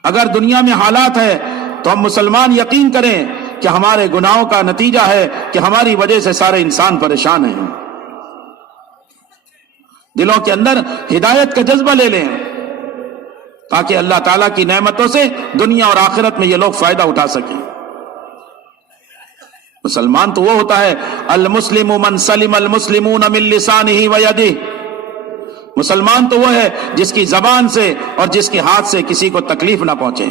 اگر دنیا میں حالات ہے تو ہم مسلمان یقین کریں کہ ہمارے گناہوں کا نتیجہ ہے کہ ہماری وجہ سے سارے انسان پریشان ہیں. دلوں کے اندر ہدایت کا جذبہ لے لیں تاکہ اللہ تعالیٰ کی نعمتوں سے دنیا اور آخرت میں یہ لوگ فائدہ اٹھا سکیں. مسلمان تو وہ ہوتا ہے المسلم من سلم المسلمون من لسانہ و یدہ، مسلمان تو وہ ہے جس کی زبان سے اور جس کے ہاتھ سے کسی کو تکلیف نہ پہنچے۔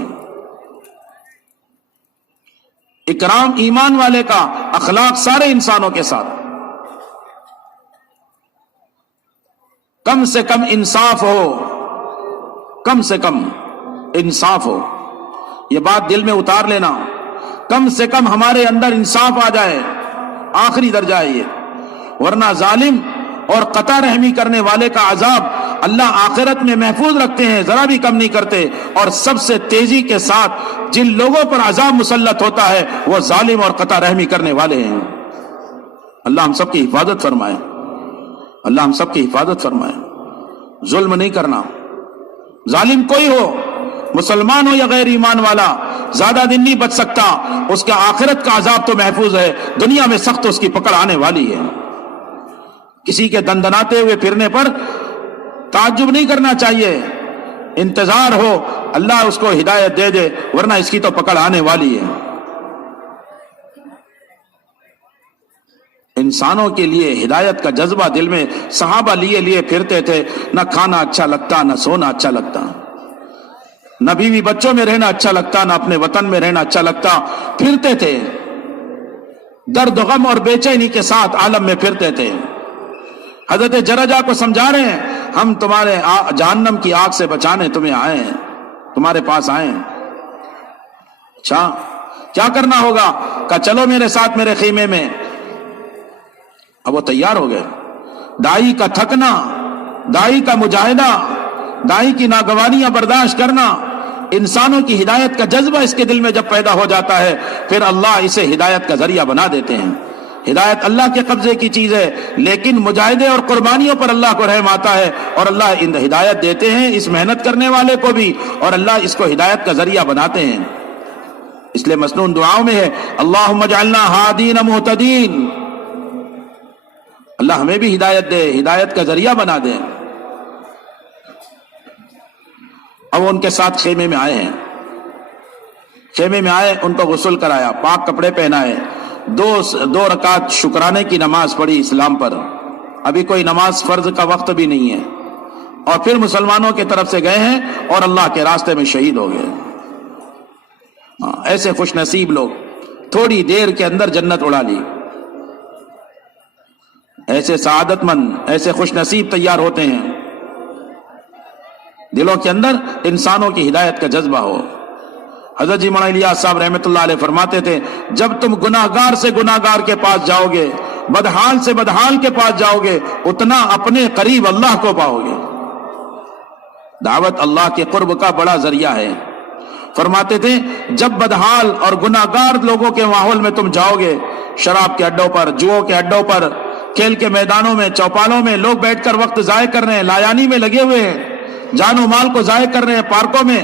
اکرام ایمان والے کا اخلاق سارے انسانوں کے ساتھ، کم سے کم انصاف ہو، کم سے کم انصاف ہو، یہ بات دل میں اتار لینا، کم سے کم ہمارے اندر انصاف آ جائے، آخری درجہ ہے یہ، ورنہ ظالم اور قطع رحمی کرنے والے کا عذاب اللہ آخرت میں محفوظ رکھتے ہیں، ذرا بھی کم نہیں کرتے، اور سب سے تیزی کے ساتھ جن لوگوں پر عذاب مسلط ہوتا ہے وہ ظالم اور قطع رحمی کرنے والے ہیں۔ اللہ ہم سب کی حفاظت فرمائے، اللہ ہم سب کی حفاظت فرمائے۔ ظلم نہیں کرنا، ظالم کوئی ہو، مسلمان ہو یا غیر ایمان والا، زیادہ دن نہیں بچ سکتا، اس کا آخرت کا عذاب تو محفوظ ہے، دنیا میں سخت اس کی پکڑ آنے والی ہے۔ کسی کے دندناتے ہوئے پھرنے پر تعجب نہیں کرنا چاہیے، انتظار ہو اللہ اس کو ہدایت دے دے، ورنہ اس کی تو پکڑ آنے والی ہے۔ انسانوں کے لیے ہدایت کا جذبہ دل میں صحابہ لیے پھرتے تھے، نہ کھانا اچھا لگتا، نہ سونا اچھا لگتا، نہ بیوی بچوں میں رہنا اچھا لگتا، نہ اپنے وطن میں رہنا اچھا لگتا، پھرتے تھے درد غم اور بے چینی کے ساتھ عالم میں پھرتے تھے۔ حضرت جرجا کو سمجھا رہے ہیں، ہم تمہارے جہنم کی آگ سے بچانے تمہیں آئے ہیں، تمہارے پاس آئے ہیں۔ اچھا کیا کرنا ہوگا؟ کہا چلو میرے ساتھ میرے خیمے میں۔ اب وہ تیار ہو گئے۔ دائی کا تھکنا، دائی کا مجاہدہ، دائی کی ناگوانیاں برداشت کرنا، انسانوں کی ہدایت کا جذبہ اس کے دل میں جب پیدا ہو جاتا ہے، پھر اللہ اسے ہدایت کا ذریعہ بنا دیتے ہیں۔ ہدایت اللہ کے قبضے کی چیز ہے، لیکن مجاہدے اور قربانیوں پر اللہ کو رحم آتا ہے، اور اللہ ہدایت دیتے ہیں اس محنت کرنے والے کو بھی، اور اللہ اس کو ہدایت کا ذریعہ بناتے ہیں۔ اس لیے مسنون دعاؤں میں ہے اللہم اجعلنا ہادین مہتدین، اللہ ہمیں بھی ہدایت دے، ہدایت کا ذریعہ بنا دے۔ اب ان کے ساتھ خیمے میں آئے ہیں، خیمے میں آئے، ان کو غسل کرایا، پاک کپڑے پہنائے، دو رکعت شکرانے کی نماز پڑھی اسلام پر، ابھی کوئی نماز فرض کا وقت بھی نہیں ہے، اور پھر مسلمانوں کی طرف سے گئے ہیں اور اللہ کے راستے میں شہید ہو گئے۔ ایسے خوش نصیب لوگ تھوڑی دیر کے اندر جنت اڑا لی، ایسے سعادت مند، ایسے خوش نصیب تیار ہوتے ہیں، دلوں کے اندر انسانوں کی ہدایت کا جذبہ ہو۔ حضرت جی مولانا الیاس صاحب رحمۃ اللہ علیہ فرماتے تھے جب تم گناہگار سے گناہگار کے پاس جاؤ گے، بدحال سے بدحال کے پاس جاؤ گے، اتنا اپنے قریب اللہ کو پاؤ گے۔ دعوت اللہ کے قرب کا بڑا ذریعہ ہے۔ فرماتے تھے جب بدحال اور گناہگار لوگوں کے ماحول میں تم جاؤ گے، شراب کے اڈوں پر، جوؤں کے اڈوں پر، کھیل کے میدانوں میں، چوپالوں میں لوگ بیٹھ کر وقت ضائع کر رہے ہیں، لایانی میں لگے ہوئے ہیں، جان و مال کو ضائع کر رہے ہیں پارکوں میں،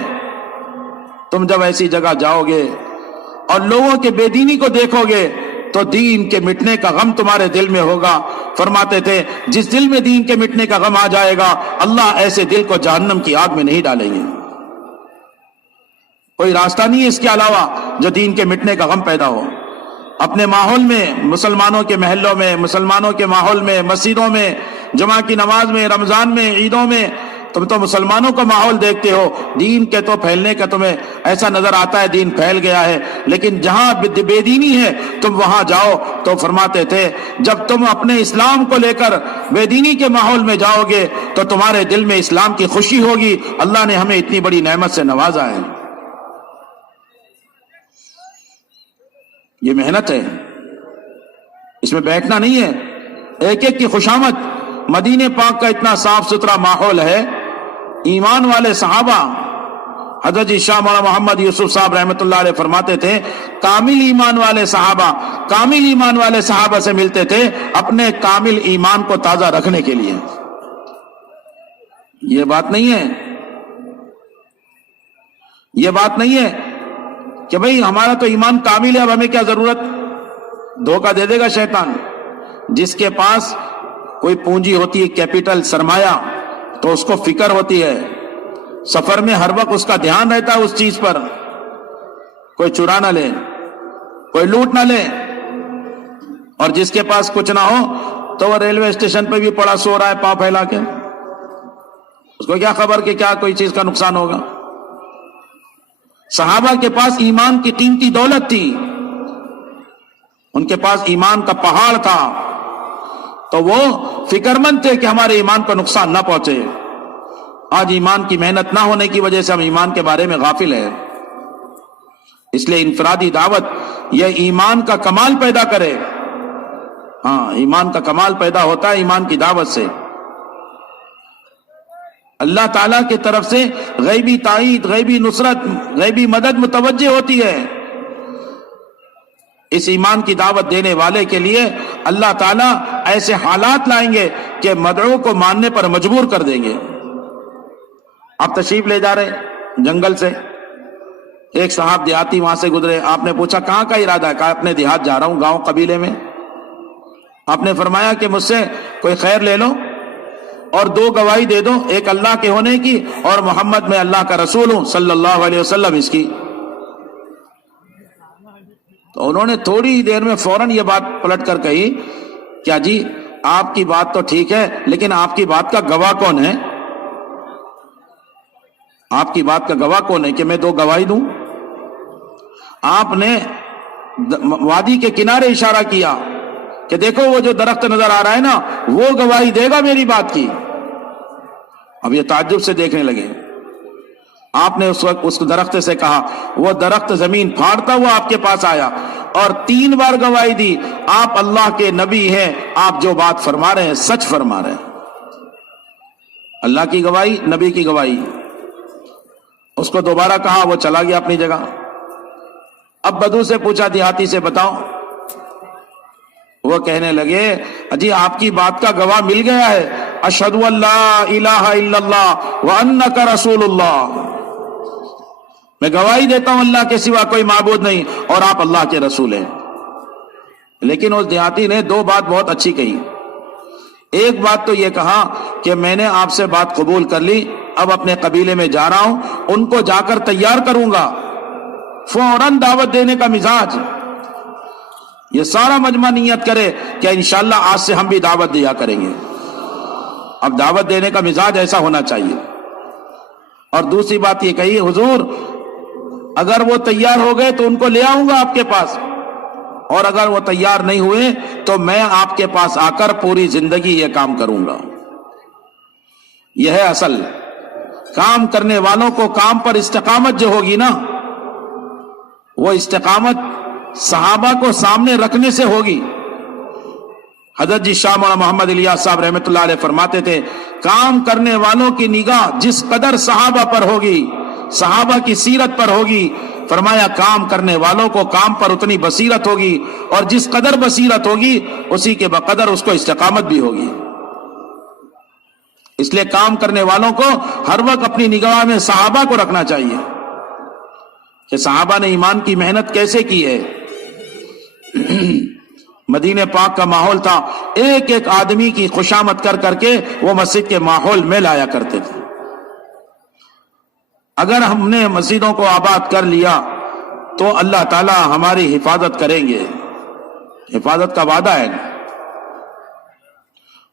تم جب ایسی جگہ جاؤ گے اور لوگوں کے بے دینی کو دیکھو گے تو دین کے مٹنے کا غم تمہارے دل میں ہوگا۔ فرماتے تھے جس دل میں دین کے مٹنے کا غم آ جائے گا، اللہ ایسے دل کو جہنم کی آگ میں نہیں ڈالیں گے۔ کوئی راستہ نہیں ہے اس کے علاوہ جو دین کے مٹنے کا غم پیدا ہو۔ اپنے ماحول میں، مسلمانوں کے محلوں میں، مسلمانوں کے ماحول میں، مسجدوں میں، جمعہ کی نماز میں، رمضان میں، عیدوں میں، تم تو مسلمانوں کا ماحول دیکھتے ہو، دین کے تو پھیلنے کا تمہیں ایسا نظر آتا ہے دین پھیل گیا ہے، لیکن جہاں بے دینی ہے تم وہاں جاؤ تو فرماتے تھے جب تم اپنے اسلام کو لے کر بے دینی کے ماحول میں جاؤ گے تو تمہارے دل میں اسلام کی خوشی ہوگی، اللہ نے ہمیں اتنی بڑی نعمت سے نوازا ہے۔ یہ محنت ہے، اس میں بیٹھنا نہیں ہے، ایک ایک کی خوشامد۔ مدینے پاک کا اتنا صاف ستھرا ماحول ہے، ایمان والے صحابہ، حضرت جی شاہ مولانا محمد یوسف صاحب رحمۃ اللہ علیہ فرماتے تھے کامل ایمان والے صحابہ کامل ایمان والے صحابہ سے ملتے تھے اپنے کامل ایمان کو تازہ رکھنے کے لیے۔ یہ بات نہیں ہے، یہ بات نہیں ہے کہ بھئی ہمارا تو ایمان کامل ہے، اب ہمیں کیا ضرورت۔ دھوکہ دے دے گا شیطان۔ جس کے پاس کوئی پونجی ہوتی ہے، کیپٹل، سرمایہ، تو اس کو فکر ہوتی ہے، سفر میں ہر وقت اس کا دھیان رہتا ہے اس چیز پر، کوئی چرا نہ لے، کوئی لوٹ نہ لے۔ اور جس کے پاس کچھ نہ ہو تو وہ ریلوے اسٹیشن پہ بھی پڑا سو رہا ہے پاؤں پھیلا کے، اس کو کیا خبر کہ کیا کوئی چیز کا نقصان ہوگا۔ صحابہ کے پاس ایمان کی قیمتی دولت تھی، ان کے پاس ایمان کا پہاڑ تھا، تو وہ فکر مند تھے کہ ہمارے ایمان کو نقصان نہ پہنچے۔ آج ایمان کی محنت نہ ہونے کی وجہ سے ہم ایمان کے بارے میں غافل ہیں، اس لیے انفرادی دعوت یہ ایمان کا کمال پیدا کرے۔ ہاں، ایمان کا کمال پیدا ہوتا ہے ایمان کی دعوت سے۔ اللہ تعالیٰ کی طرف سے غیبی تائید، غیبی نصرت، غیبی مدد متوجہ ہوتی ہے۔ اس ایمان کی دعوت دینے والے کے لیے اللہ تعالیٰ ایسے حالات لائیں گے کہ مدعو کو ماننے پر مجبور کر دیں گے۔ آپ تشریف لے جا رہے جنگل سے، ایک صاحب دیہاتی وہاں سے گزرے، آپ نے پوچھا کہاں کا ارادہ ہے؟ کہا اپنے دیہات جا رہا ہوں، گاؤں قبیلے میں۔ آپ نے فرمایا کہ مجھ سے کوئی خیر لے لو اور 2 گواہی دے دو، ایک اللہ کے ہونے کی اور محمد میں اللہ کا رسول ہوں صلی اللہ علیہ وسلم اس کی۔ تو انہوں نے تھوڑی دیر میں فوراً یہ بات پلٹ کر کہی، کیا جی آپ کی بات تو ٹھیک ہے لیکن آپ کی بات کا گواہ کون ہے؟ آپ کی بات کا گواہ کون ہے کہ میں 2 گواہی دوں؟ آپ نے وادی کے کنارے اشارہ کیا کہ دیکھو وہ جو درخت نظر آ رہا ہے نا، وہ گواہی دے گا میری بات کی۔ اب یہ تعجب سے دیکھنے لگے۔ آپ نے اس وقت اس درخت سے کہا، وہ درخت زمین پھاڑتا ہوا آپ کے پاس آیا اور 3 بار گواہی دی، آپ اللہ کے نبی ہیں، آپ جو بات فرما رہے ہیں سچ فرما رہے ہیں۔ اللہ کی گواہی، نبی کی گواہی۔ اس کو دوبارہ کہا، وہ چلا گیا اپنی جگہ۔ اب بدو سے پوچھا، دیہاتی سے بتاؤ۔ وہ کہنے لگے، جی آپ کی بات کا گواہ مل گیا ہے، اشہد ان لا الہ الا اللہ وانک رسول اللہ، میں گواہی دیتا ہوں اللہ کے سوا کوئی معبود نہیں اور آپ اللہ کے رسول ہیں۔ لیکن اس دیہاتی نے 2 بات بہت اچھی کہی۔ ایک بات تو یہ کہا کہ میں نے آپ سے بات قبول کر لی، اب اپنے قبیلے میں جا رہا ہوں، ان کو جا کر تیار کروں گا۔ فوراً دعوت دینے کا مزاج، یہ سارا مجمع نیت کرے کہ انشاءاللہ آج سے ہم بھی دعوت دیا کریں گے۔ اب دعوت دینے کا مزاج ایسا ہونا چاہیے۔ اور دوسری بات یہ کہی، حضور اگر وہ تیار ہو گئے تو ان کو لے آؤں گا آپ کے پاس، اور اگر وہ تیار نہیں ہوئے تو میں آپ کے پاس آ کر پوری زندگی یہ کام کروں گا۔ یہ ہے اصل کام کرنے والوں کو کام پر استقامت جو ہوگی نا، وہ استقامت صحابہ کو سامنے رکھنے سے ہوگی۔ حضرت جی شاہ مولانا محمد الیاس صاحب رحمۃ اللہ علیہ فرماتے تھے، کام کرنے والوں کی نگاہ جس قدر صحابہ پر ہوگی، صحابہ کی سیرت پر ہوگی، فرمایا کام کرنے والوں کو کام پر اتنی بصیرت ہوگی، اور جس قدر بصیرت ہوگی اسی کے بقدر اس کو استقامت بھی ہوگی۔ اس لیے کام کرنے والوں کو ہر وقت اپنی نگاہ میں صحابہ کو رکھنا چاہیے کہ صحابہ نے ایمان کی محنت کیسے کی ہے۔ مدینہ پاک کا ماحول تھا، ایک ایک آدمی کی خوشامد کر کر کے وہ مسجد کے ماحول میں لایا کرتے تھے۔ اگر ہم نے مسجدوں کو آباد کر لیا تو اللہ تعالی ہماری حفاظت کریں گے، حفاظت کا وعدہ ہے۔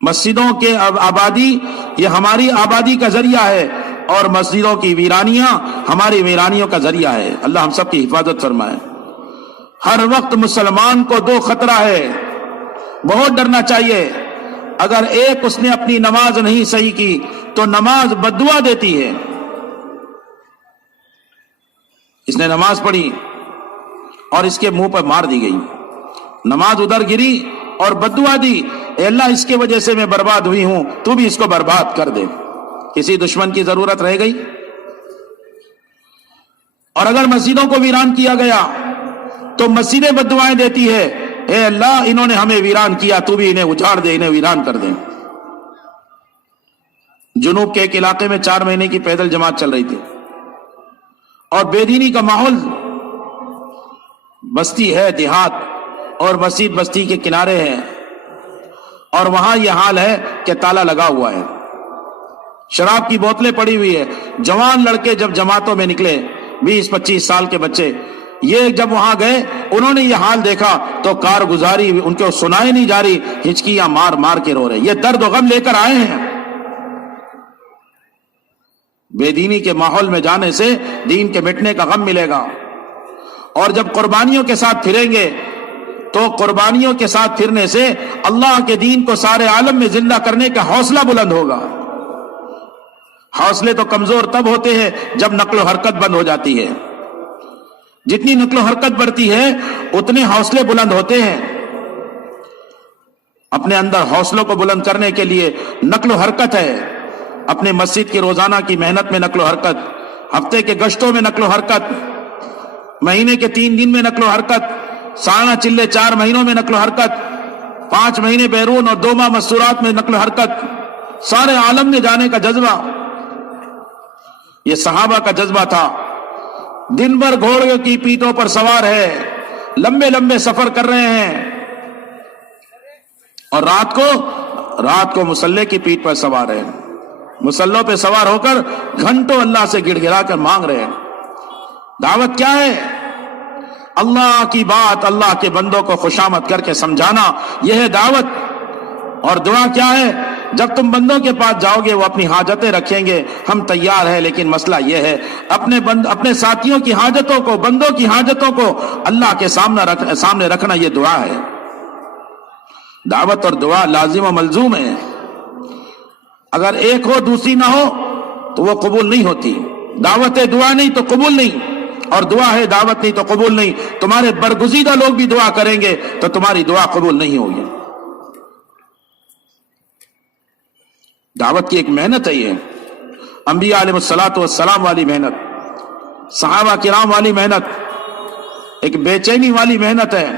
مسجدوں کے آبادی یہ ہماری آبادی کا ذریعہ ہے، اور مسجدوں کی ویرانیاں ہماری ویرانیوں کا ذریعہ ہے۔ اللہ ہم سب کی حفاظت فرمائے۔ ہر وقت مسلمان کو 2 خطرہ ہے، بہت ڈرنا چاہیے۔ اگر ایک اس نے اپنی نماز نہیں صحیح کی تو نماز بددعا دیتی ہے۔ اس نے نماز پڑھی اور اس کے منہ پر مار دی گئی، نماز ادھر گری اور بددعا دی، اے اللہ اس کی وجہ سے میں برباد ہوئی ہوں، تو بھی اس کو برباد کر دے۔ کسی دشمن کی ضرورت رہ گئی؟ اور اگر مسجدوں کو ویران کیا گیا تو مسجدیں بددعائیں دیتی ہے، اے اللہ انہوں نے ہمیں ویران کیا، تو بھی انہیں اجاڑ دے، انہیں ویران کر دے۔ جنوب کے ایک علاقے میں 4 مہینے کی پیدل جماعت چل رہی تھی، اور بے دینی کا ماحول، بستی ہے دیہات، اور مسجد بستی کے کنارے ہے، اور وہاں یہ حال ہے کہ تالا لگا ہوا ہے، شراب کی بوتلیں پڑی ہوئی ہے۔ جوان لڑکے جب جماعتوں میں نکلے، 20-25 سال کے بچے، یہ جب وہاں گئے انہوں نے یہ حال دیکھا تو کارگزاری ان کو سنائی نہیں جا رہی، ہچکیاں مار مار کے رو رہے. یہ درد و غم لے کر آئے ہیں. بے دینی کے ماحول میں جانے سے دین کے مٹنے کا غم ملے گا. اور جب قربانیوں کے ساتھ پھریں گے تو قربانیوں کے ساتھ پھرنے سے اللہ کے دین کو سارے عالم میں زندہ کرنے کا حوصلہ بلند ہوگا. حوصلے تو کمزور تب ہوتے ہیں جب نقل و حرکت بند ہو جاتی ہے. جتنی نقل و حرکت بڑھتی ہے اتنے حوصلے بلند ہوتے ہیں. اپنے اندر حوصلوں کو بلند کرنے کے لیے نقل و حرکت ہے. اپنے مسجد کی روزانہ کی محنت میں نقل و حرکت، ہفتے کے گشتوں میں نقل و حرکت، مہینے کے 3 دن میں نقل و حرکت، سالانہ چلے 4 مہینوں میں نقل و حرکت، 5 مہینے بیرون اور 2 ماہ مستورات میں نقل و حرکت، سارے عالم میں جانے کا جذبہ. یہ صحابہ کا جذبہ تھا. دن بھر گھوڑوں کی پیٹوں پر سوار ہے، لمبے لمبے سفر کر رہے ہیں، اور رات کو مصلے کی پیٹ پر سوار ہے. مصلوں پہ سوار ہو کر گھنٹوں اللہ سے گڑ گڑا کر مانگ رہے ہیں. دعوت کیا ہے؟ اللہ کی بات اللہ کے بندوں کو خوشامد کر کے سمجھانا، یہ ہے دعوت. اور دعا کیا ہے؟ جب تم بندوں کے پاس جاؤ گے وہ اپنی حاجتیں رکھیں گے، ہم تیار ہیں، لیکن مسئلہ یہ ہے اپنے ساتھیوں کی حاجتوں کو، بندوں کی حاجتوں کو اللہ کے سامنے رکھنا، یہ دعا ہے. دعوت اور دعا لازم و ملزوم ہے. اگر ایک ہو دوسری نہ ہو تو وہ قبول نہیں ہوتی. دعوت ہے دعا نہیں تو قبول نہیں، اور دعا ہے دعوت نہیں تو قبول نہیں. تمہارے برگزیدہ لوگ بھی دعا کریں گے تو تمہاری دعا قبول نہیں ہوگی. دعوت کی ایک محنت ہے. یہ انبیاء علیہ الصلوۃ والسلام والی محنت، صحابہ کرام والی محنت، ایک بے چینی والی محنت ہے.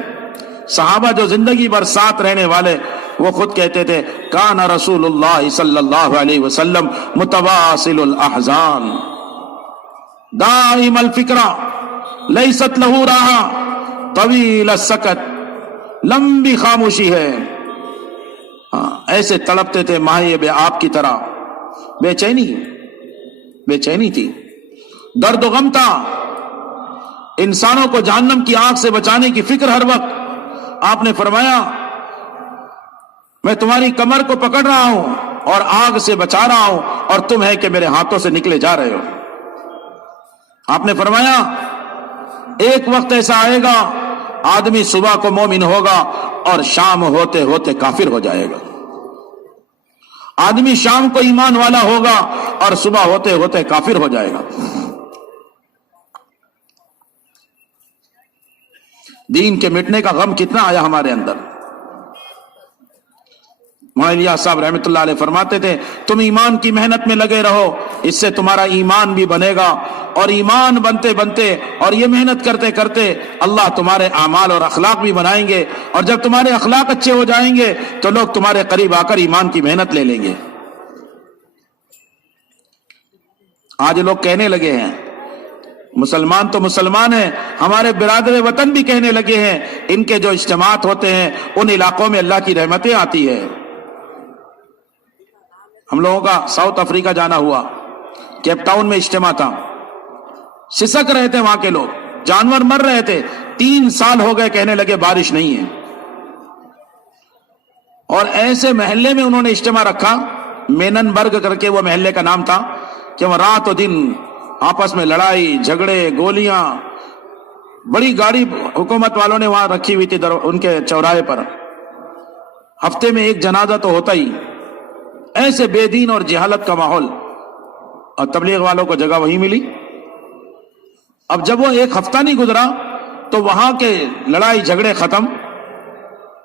صحابہ جو زندگی بھر ساتھ رہنے والے، وہ خود کہتے تھے کان رسول اللہ صلی اللہ علیہ وسلم متواصل الاحزان دائم الفکرہ لیست لہ راحہ طویل السکت. لمبی خاموشی ہے. ایسے تڑپتے تھے ماہی بے آپ کی طرح. بے چینی تھی، درد و غم تھا. انسانوں کو جہنم کی آگ سے بچانے کی فکر ہر وقت. آپ نے فرمایا میں تمہاری کمر کو پکڑ رہا ہوں اور آگ سے بچا رہا ہوں، اور تم ہے کہ میرے ہاتھوں سے نکلے جا رہے ہو. آپ نے فرمایا ایک وقت ایسا آئے گا آدمی صبح کو مومن ہوگا اور شام ہوتے ہوتے کافر ہو جائے گا. آدمی شام کو ایمان والا ہوگا اور صبح ہوتے ہوتے کافر ہو جائے گا. دین کے مٹنے کا غم کتنا آیا ہمارے اندر. مولانا صاحب رحمۃ اللہ علیہ فرماتے تھے تم ایمان کی محنت میں لگے رہو، اس سے تمہارا ایمان بھی بنے گا، اور ایمان بنتے بنتے اور یہ محنت کرتے کرتے اللہ تمہارے اعمال اور اخلاق بھی بنائیں گے، اور جب تمہارے اخلاق اچھے ہو جائیں گے تو لوگ تمہارے قریب آ کر ایمان کی محنت لے لیں گے. آج لوگ کہنے لگے ہیں مسلمان تو مسلمان ہیں، ہمارے برادر وطن بھی کہنے لگے ہیں ان کے جو اجتماعات ہوتے ہیں ان علاقوں میں اللہ کی رحمتیں آتی ہے. ہم لوگوں کا ساؤتھ افریقہ جانا ہوا، کیپ ٹاؤن میں اجتماع تھا. سسک رہے تھے وہاں کے لوگ، جانور مر رہے تھے. 3 سال ہو گئے کہنے لگے بارش نہیں ہے. اور ایسے محلے میں انہوں نے اجتماع رکھا، مینن برگ کر کے وہ محلے کا نام تھا، کہ وہ رات و دن آپس میں لڑائی جھگڑے گولیاں. بڑی گاڑی حکومت والوں نے وہاں رکھی ہوئی تھی ان کے چوراہے پر. ہفتے میں ایک جنازہ تو ہوتا ہی. ایسے بے دین اور جہالت کا ماحول، اور تبلیغ والوں کو جگہ وہی ملی. اب جب وہ ایک ہفتہ نہیں گزرا تو وہاں کے لڑائی جھگڑے ختم.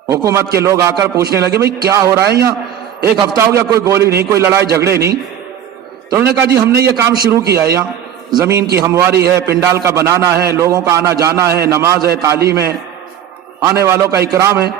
حکومت کے لوگ آ کر پوچھنے لگے بھئی کیا ہو رہا ہے یہاں؟ 1 ہفتہ ہو گیا کوئی گولی نہیں، کوئی لڑائی جھگڑے نہیں. تو انہوں نے کہا جی ہم نے یہ کام شروع کیا ہے، یہاں زمین کی ہمواری ہے، پنڈال کا بنانا ہے، لوگوں کا آنا جانا ہے، نماز ہے، تعلیم ہے، آنے والوں کا اکرام ہے.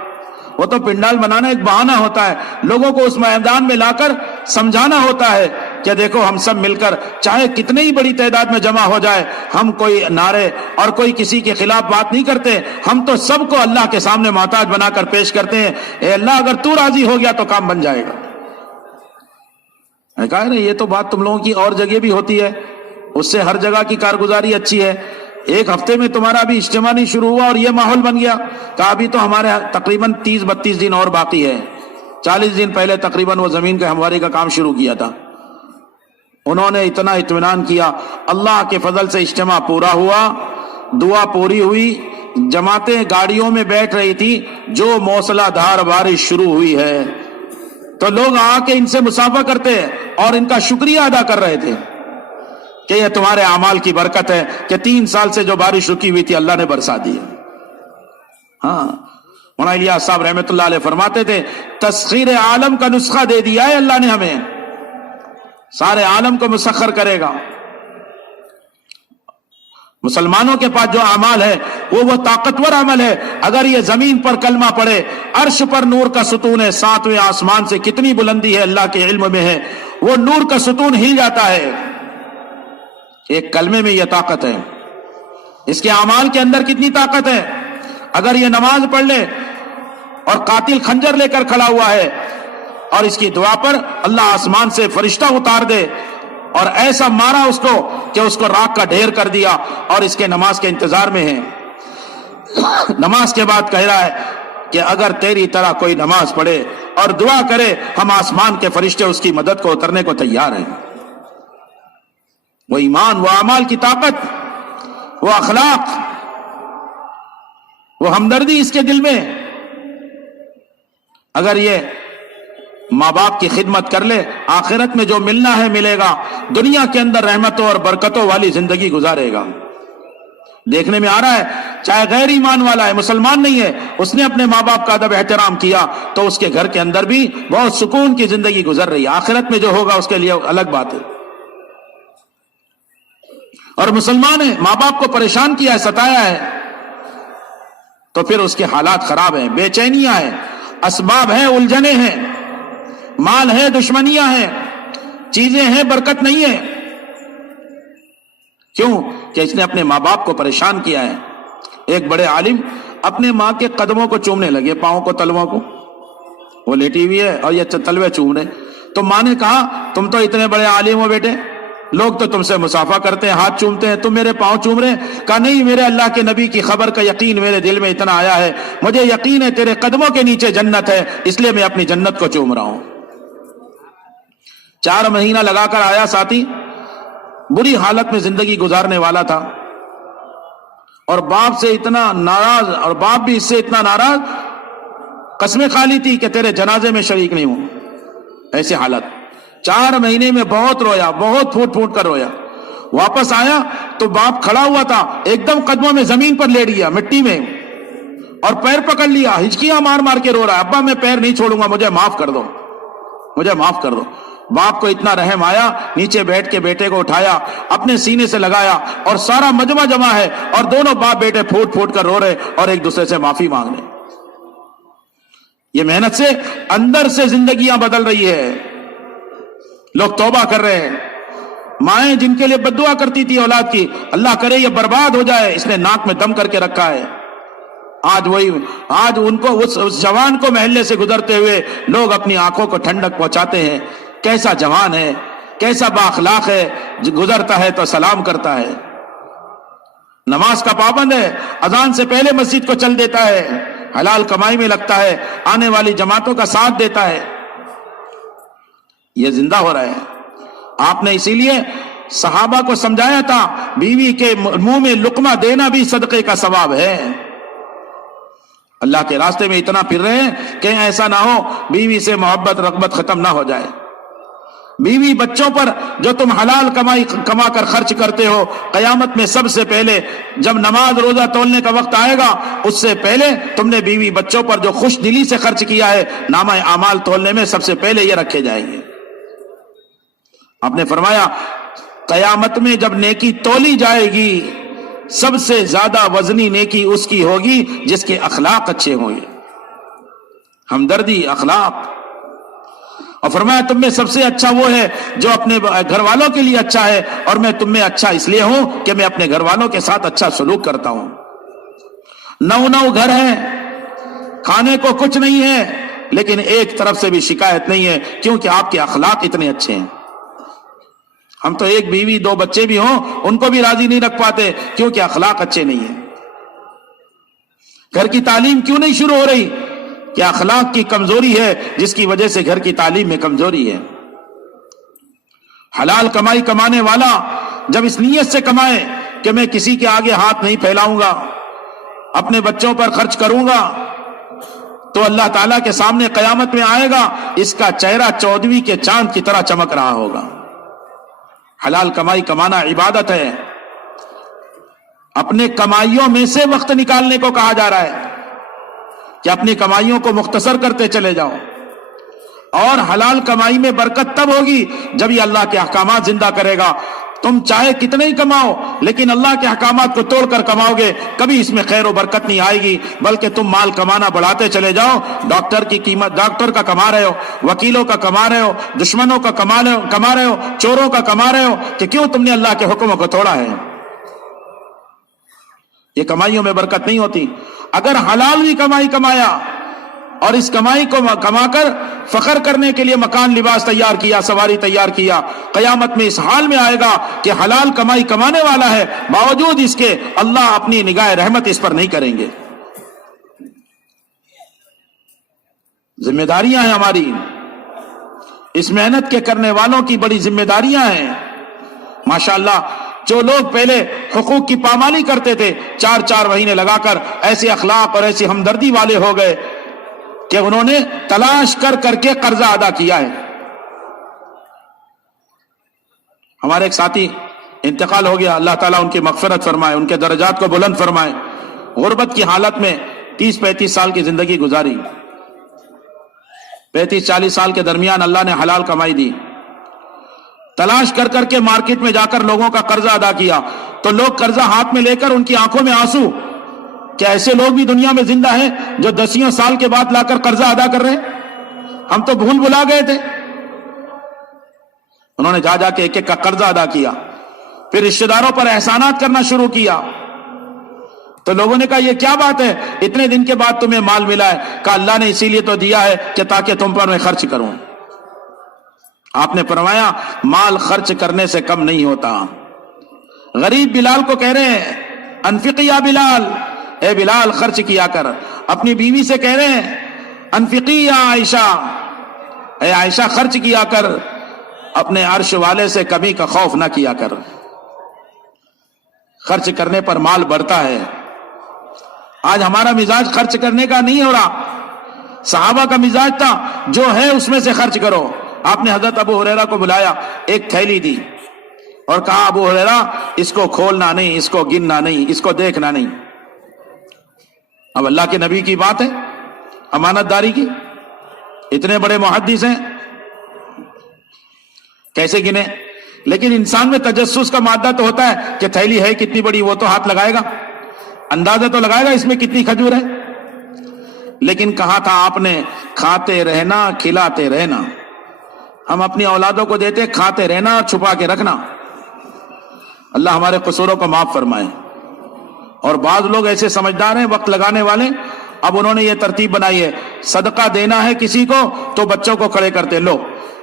وہ تو پنڈال بنانا ایک بہانہ ہوتا ہے، لوگوں کو اس میدان میں لا کر سمجھانا ہوتا ہے کہ دیکھو ہم سب مل کر چاہے کتنے ہی بڑی تعداد میں جمع ہو جائے، ہم کوئی نعرے اور کوئی کسی کے خلاف بات نہیں کرتے، ہم تو سب کو اللہ کے سامنے محتاج بنا کر پیش کرتے ہیں. اے اللہ اگر تو راضی ہو گیا تو کام بن جائے گا. کہا نا یہ تو بات تم لوگوں کی اور جگہ بھی ہوتی ہے، اس سے ہر جگہ کی کارگزاری اچھی ہے. ایک ہفتے میں تمہارا ابھی اجتماع نہیں شروع ہوا اور یہ ماحول بن گیا. کہا ابھی تو ہمارے تقریباً 30-32 دن اور باقی ہے. 40 دن پہلے تقریباً وہ زمین کے ہمواری کا کام شروع کیا تھا. انہوں نے اتنا اطمینان کیا. اللہ کے فضل سے اجتماع پورا ہوا, دعا پوری ہوئی, جماعتیں گاڑیوں میں بیٹھ رہی تھی. جو موسلا دھار بارش شروع ہوئی ہے تو لوگ آ کے ان سے مصافحہ کرتے اور ان کا شکریہ ادا کر رہے تھے کہ یہ تمہارے اعمال کی برکت ہے کہ 3 سال سے جو بارش رکی ہوئی تھی اللہ نے برسا دی. ہاں, مولانا الیاس صاحب رحمۃ اللہ علیہ فرماتے تھے تسخیر عالم کا نسخہ دے دیا ہے اللہ نے ہمیں, سارے عالم کو مسخر کرے گا. مسلمانوں کے پاس جو اعمال ہے وہ طاقتور عمل ہے. اگر یہ زمین پر کلمہ پڑھے, عرش پر نور کا ستون ہے, 7ویں آسمان سے کتنی بلندی ہے اللہ کے علم میں ہے, وہ نور کا ستون ہل جاتا ہے. ایک کلمے میں یہ طاقت ہے. اس کے اعمال کے اندر کتنی طاقت ہے. اگر یہ نماز پڑھ لے اور قاتل خنجر لے کر کھڑا ہوا ہے اور اس کی دعا پر اللہ آسمان سے فرشتہ اتار دے اور ایسا مارا اس کو کہ اس کو راکھ کا ڈھیر کر دیا, اور اس کے نماز کے انتظار میں ہے. نماز کے بعد کہہ رہا ہے کہ اگر تیری طرح کوئی نماز پڑھے اور دعا کرے, ہم آسمان کے فرشتے اس کی مدد کو اترنے کو تیار ہیں. وہ ایمان, وہ اعمال کی طاقت, وہ اخلاق, وہ ہمدردی اس کے دل میں. اگر یہ ماں باپ کی خدمت کر لے, آخرت میں جو ملنا ہے ملے گا, دنیا کے اندر رحمتوں اور برکتوں والی زندگی گزارے گا. دیکھنے میں آ رہا ہے چاہے غیر ایمان والا ہے, مسلمان نہیں ہے, اس نے اپنے ماں باپ کا ادب احترام کیا تو اس کے گھر کے اندر بھی بہت سکون کی زندگی گزر رہی ہے. آخرت میں جو ہوگا اس کے لیے الگ بات ہے. اور مسلمان ہے, ماں باپ کو پریشان کیا ہے, ستایا ہے, تو پھر اس کے حالات خراب ہیں, بے چینیاں ہیں, اسباب ہیں, الجھنیں ہیں, مال ہے, دشمنیاں ہیں, چیزیں ہیں, برکت نہیں ہے. کیوں کہ اس نے اپنے ماں باپ کو پریشان کیا ہے. ایک بڑے عالم اپنے ماں کے قدموں کو چومنے لگے, پاؤں کو, تلووں کو. وہ لیٹی ہوئی ہے اور یہ تلوے چوم رہے. تو ماں نے کہا تم تو اتنے بڑے عالم ہو بیٹے, لوگ تو تم سے مصافحہ کرتے ہیں, ہاتھ چومتے ہیں, تم میرے پاؤں چوم رہے ہیں. کہا نہیں, میرے اللہ کے نبی کی خبر کا یقین میرے دل میں اتنا آیا ہے, مجھے یقین ہے تیرے قدموں کے نیچے جنت ہے, اس لیے میں اپنی جنت کو چوم رہا ہوں. 4 مہینہ لگا کر آیا ساتھی, بری حالت میں زندگی گزارنے والا تھا, اور باپ سے اتنا ناراض, اور باپ بھی اس سے اتنا ناراض, قسمیں کھا لی تھی کہ تیرے جنازے میں شریک نہیں ہوں. ایسی حالت. 4 مہینے میں بہت رویا, بہت پھوٹ پھوٹ کر رویا. واپس آیا تو باپ کھڑا ہوا تھا, ایک دم قدموں میں زمین پر لیٹ گیا, مٹی میں, اور پیر پکڑ لیا, ہچکیاں مار مار کے رو رہا ہے, ابا میں پیر نہیں چھوڑوں گا, مجھے معاف کر دو, مجھے معاف کر دو. باپ کو اتنا رحم آیا, نیچے بیٹھ کے بیٹے کو اٹھایا, اپنے سینے سے لگایا, اور سارا مجمع جمع ہے, اور دونوں باپ بیٹے پھوٹ پھوٹ کر رو رہے اور ایک دوسرے سے معافی مانگ رہے. یہ محنت سے اندر سے زندگیاں بدل رہی ہے, لوگ توبہ کر رہے ہیں. مائیں جن کے لیے بد دعا کرتی تھی اولاد کی, اللہ کرے یہ برباد ہو جائے, اس نے ناک میں دم کر کے رکھا ہے. آج ان کو اس جوان کو محلے سے گزرتے ہوئے لوگ اپنی آنکھوں کو ٹھنڈک پہنچاتے ہیں. کیسا جوان ہے, کیسا با اخلاق ہے, گزرتا ہے تو سلام کرتا ہے, نماز کا پابند ہے, اذان سے پہلے مسجد کو چل دیتا ہے, حلال کمائی میں لگتا ہے, آنے والی جماعتوں کا ساتھ دیتا ہے. یہ زندہ ہو رہا ہے. آپ نے اسی لیے صحابہ کو سمجھایا تھا بیوی کے منہ میں لقمہ دینا بھی صدقے کا ثواب ہے. اللہ کے راستے میں اتنا پھر رہے ہیں کہ ایسا نہ ہو بیوی سے محبت رغبت ختم نہ ہو جائے. بیوی بچوں پر جو تم حلال کما کر خرچ کرتے ہو, قیامت میں سب سے پہلے جب نماز روزہ تولنے کا وقت آئے گا, اس سے پہلے تم نے بیوی بچوں پر جو خوش دلی سے خرچ کیا ہے, نامہ اعمال تولنے میں سب سے پہلے یہ رکھے جائیں گے. آپ نے فرمایا قیامت میں جب نیکی تولی جائے گی, سب سے زیادہ وزنی نیکی اس کی ہوگی جس کے اخلاق اچھے ہوں گے, ہمدردی, اخلاق. اور فرمایا تم میں سب سے اچھا وہ ہے جو اپنے گھر والوں کے لیے اچھا ہے, اور میں تم میں اچھا اس لیے ہوں کہ میں اپنے گھر والوں کے ساتھ اچھا سلوک کرتا ہوں. 9 گھر ہیں, کھانے کو کچھ نہیں ہے, لیکن ایک طرف سے بھی شکایت نہیں ہے, کیونکہ آپ کے اخلاق اتنے اچھے ہیں. ہم تو ایک بیوی دو بچے بھی ہوں ان کو بھی راضی نہیں رکھ پاتے کیونکہ اخلاق اچھے نہیں ہیں. گھر کی تعلیم کیوں نہیں شروع ہو رہی؟ کہ اخلاق کی کمزوری ہے جس کی وجہ سے گھر کی تعلیم میں کمزوری ہے. حلال کمائی کمانے والا جب اس نیت سے کمائے کہ میں کسی کے آگے ہاتھ نہیں پھیلاؤں گا، اپنے بچوں پر خرچ کروں گا، تو اللہ تعالیٰ کے سامنے قیامت میں آئے گا، اس کا چہرہ 14ویں کے چاند کی طرح چمک رہا ہوگا. حلال کمائی کمانا عبادت ہے. اپنے کمائیوں میں سے وقت نکالنے کو کہا جا رہا ہے کہ اپنی کمائیوں کو مختصر کرتے چلے جاؤ. اور حلال کمائی میں برکت تب ہوگی جب یہ اللہ کے احکامات زندہ کرے گا. تم چاہے کتنے ہی کماؤ لیکن اللہ کے احکامات کو توڑ کر کماؤ گے، کبھی اس میں خیر و برکت نہیں آئے گی، بلکہ تم مال کمانا بڑھاتے چلے جاؤ. ڈاکٹر کی قیمت، ڈاکٹر کا کما رہے ہو، وکیلوں کا کما رہے ہو، دشمنوں کا کما رہے ہو، چوروں کا کما رہے ہو، کہ کیوں تم نے اللہ کے حکموں کو توڑا ہے. یہ کمائیوں میں برکت نہیں ہوتی. اگر حلال بھی کمائی کمایا اور اس کمائی کو کما کر فخر کرنے کے لیے مکان لباس تیار کیا، سواری تیار کیا، قیامت میں اس حال میں آئے گا کہ حلال کمائی کمانے والا ہے، باوجود اس کے اللہ اپنی نگاہ رحمت اس پر نہیں کریں گے. ذمہ داریاں ہیں ہماری، اس محنت کے کرنے والوں کی بڑی ذمہ داریاں ہیں. ماشاءاللہ جو لوگ پہلے حقوق کی پامالی کرتے تھے 4 مہینے لگا کر ایسے اخلاق اور ایسی ہمدردی والے ہو گئے کہ انہوں نے تلاش کر کر کے قرضہ ادا کیا ہے. ہمارے ایک ساتھی انتقال ہو گیا، اللہ تعالیٰ ان کی مغفرت فرمائے، ان کے درجات کو بلند فرمائے. غربت کی حالت میں 30-35 سال کی زندگی گزاری. 35-40 سال کے درمیان اللہ نے حلال کمائی دی. تلاش کر کر کے مارکیٹ میں جا کر لوگوں کا قرضہ ادا کیا تو لوگ قرضہ ہاتھ میں لے کر ان کی آنکھوں میں آنسو. کیا ایسے لوگ بھی دنیا میں زندہ ہیں جو 10 سال کے بعد لا کر قرضہ ادا کر رہے ہیں؟ ہم تو بھول بھلا گئے تھے. انہوں نے جا کے ایک ایک کا قرضہ ادا کیا، پھر رشتہ داروں پر احسانات کرنا شروع کیا. تو لوگوں نے کہا یہ کیا بات ہے، اتنے دن کے بعد تمہیں مال ملا ہے؟ کہا اللہ نے اسی لیے تو دیا ہے کہ تاکہ تم پر میں خرچ کروں. آپ نے فرمایا مال خرچ کرنے سے کم نہیں ہوتا. غریب بلال کو کہہ رہے ہیں انفق یا بلال، اے بلال خرچ کیا کر. اپنی بیوی سے کہہ رہے ہیں انفقی یا عائشہ، اے عائشہ خرچ کیا کر. اپنے عرش والے سے کمی کا خوف نہ کیا کر. خرچ کرنے پر مال بڑھتا ہے. آج ہمارا مزاج خرچ کرنے کا نہیں ہو رہا. صحابہ کا مزاج تھا جو ہے اس میں سے خرچ کرو. آپ نے حضرت ابو ہریرہ کو بلایا، ایک تھیلی دی اور کہا ابو ہریرہ اس کو کھولنا نہیں، اس کو گننا نہیں، اس کو دیکھنا نہیں. اب اللہ کے نبی کی بات ہے، امانت داری کی. اتنے بڑے محدث ہیں، کیسے گنے؟ لیکن انسان میں تجسس کا مادہ تو ہوتا ہے کہ تھیلی ہے کتنی بڑی، وہ تو ہاتھ لگائے گا، اندازہ تو لگائے گا اس میں کتنی کھجور ہے. لیکن کہا تھا آپ نے کھاتے رہنا کھلاتے رہنا. ہم اپنی اولادوں کو دیتے کھاتے رہنا اور چھپا کے رکھنا. اللہ ہمارے قصوروں کو معاف فرمائے. اور بعض لوگ ایسے سمجھدار ہیں، وقت لگانے والے، اب انہوں نے یہ ترتیب بنائی ہے صدقہ دینا ہے کسی کو تو بچوں کو کھڑے کرتے. لو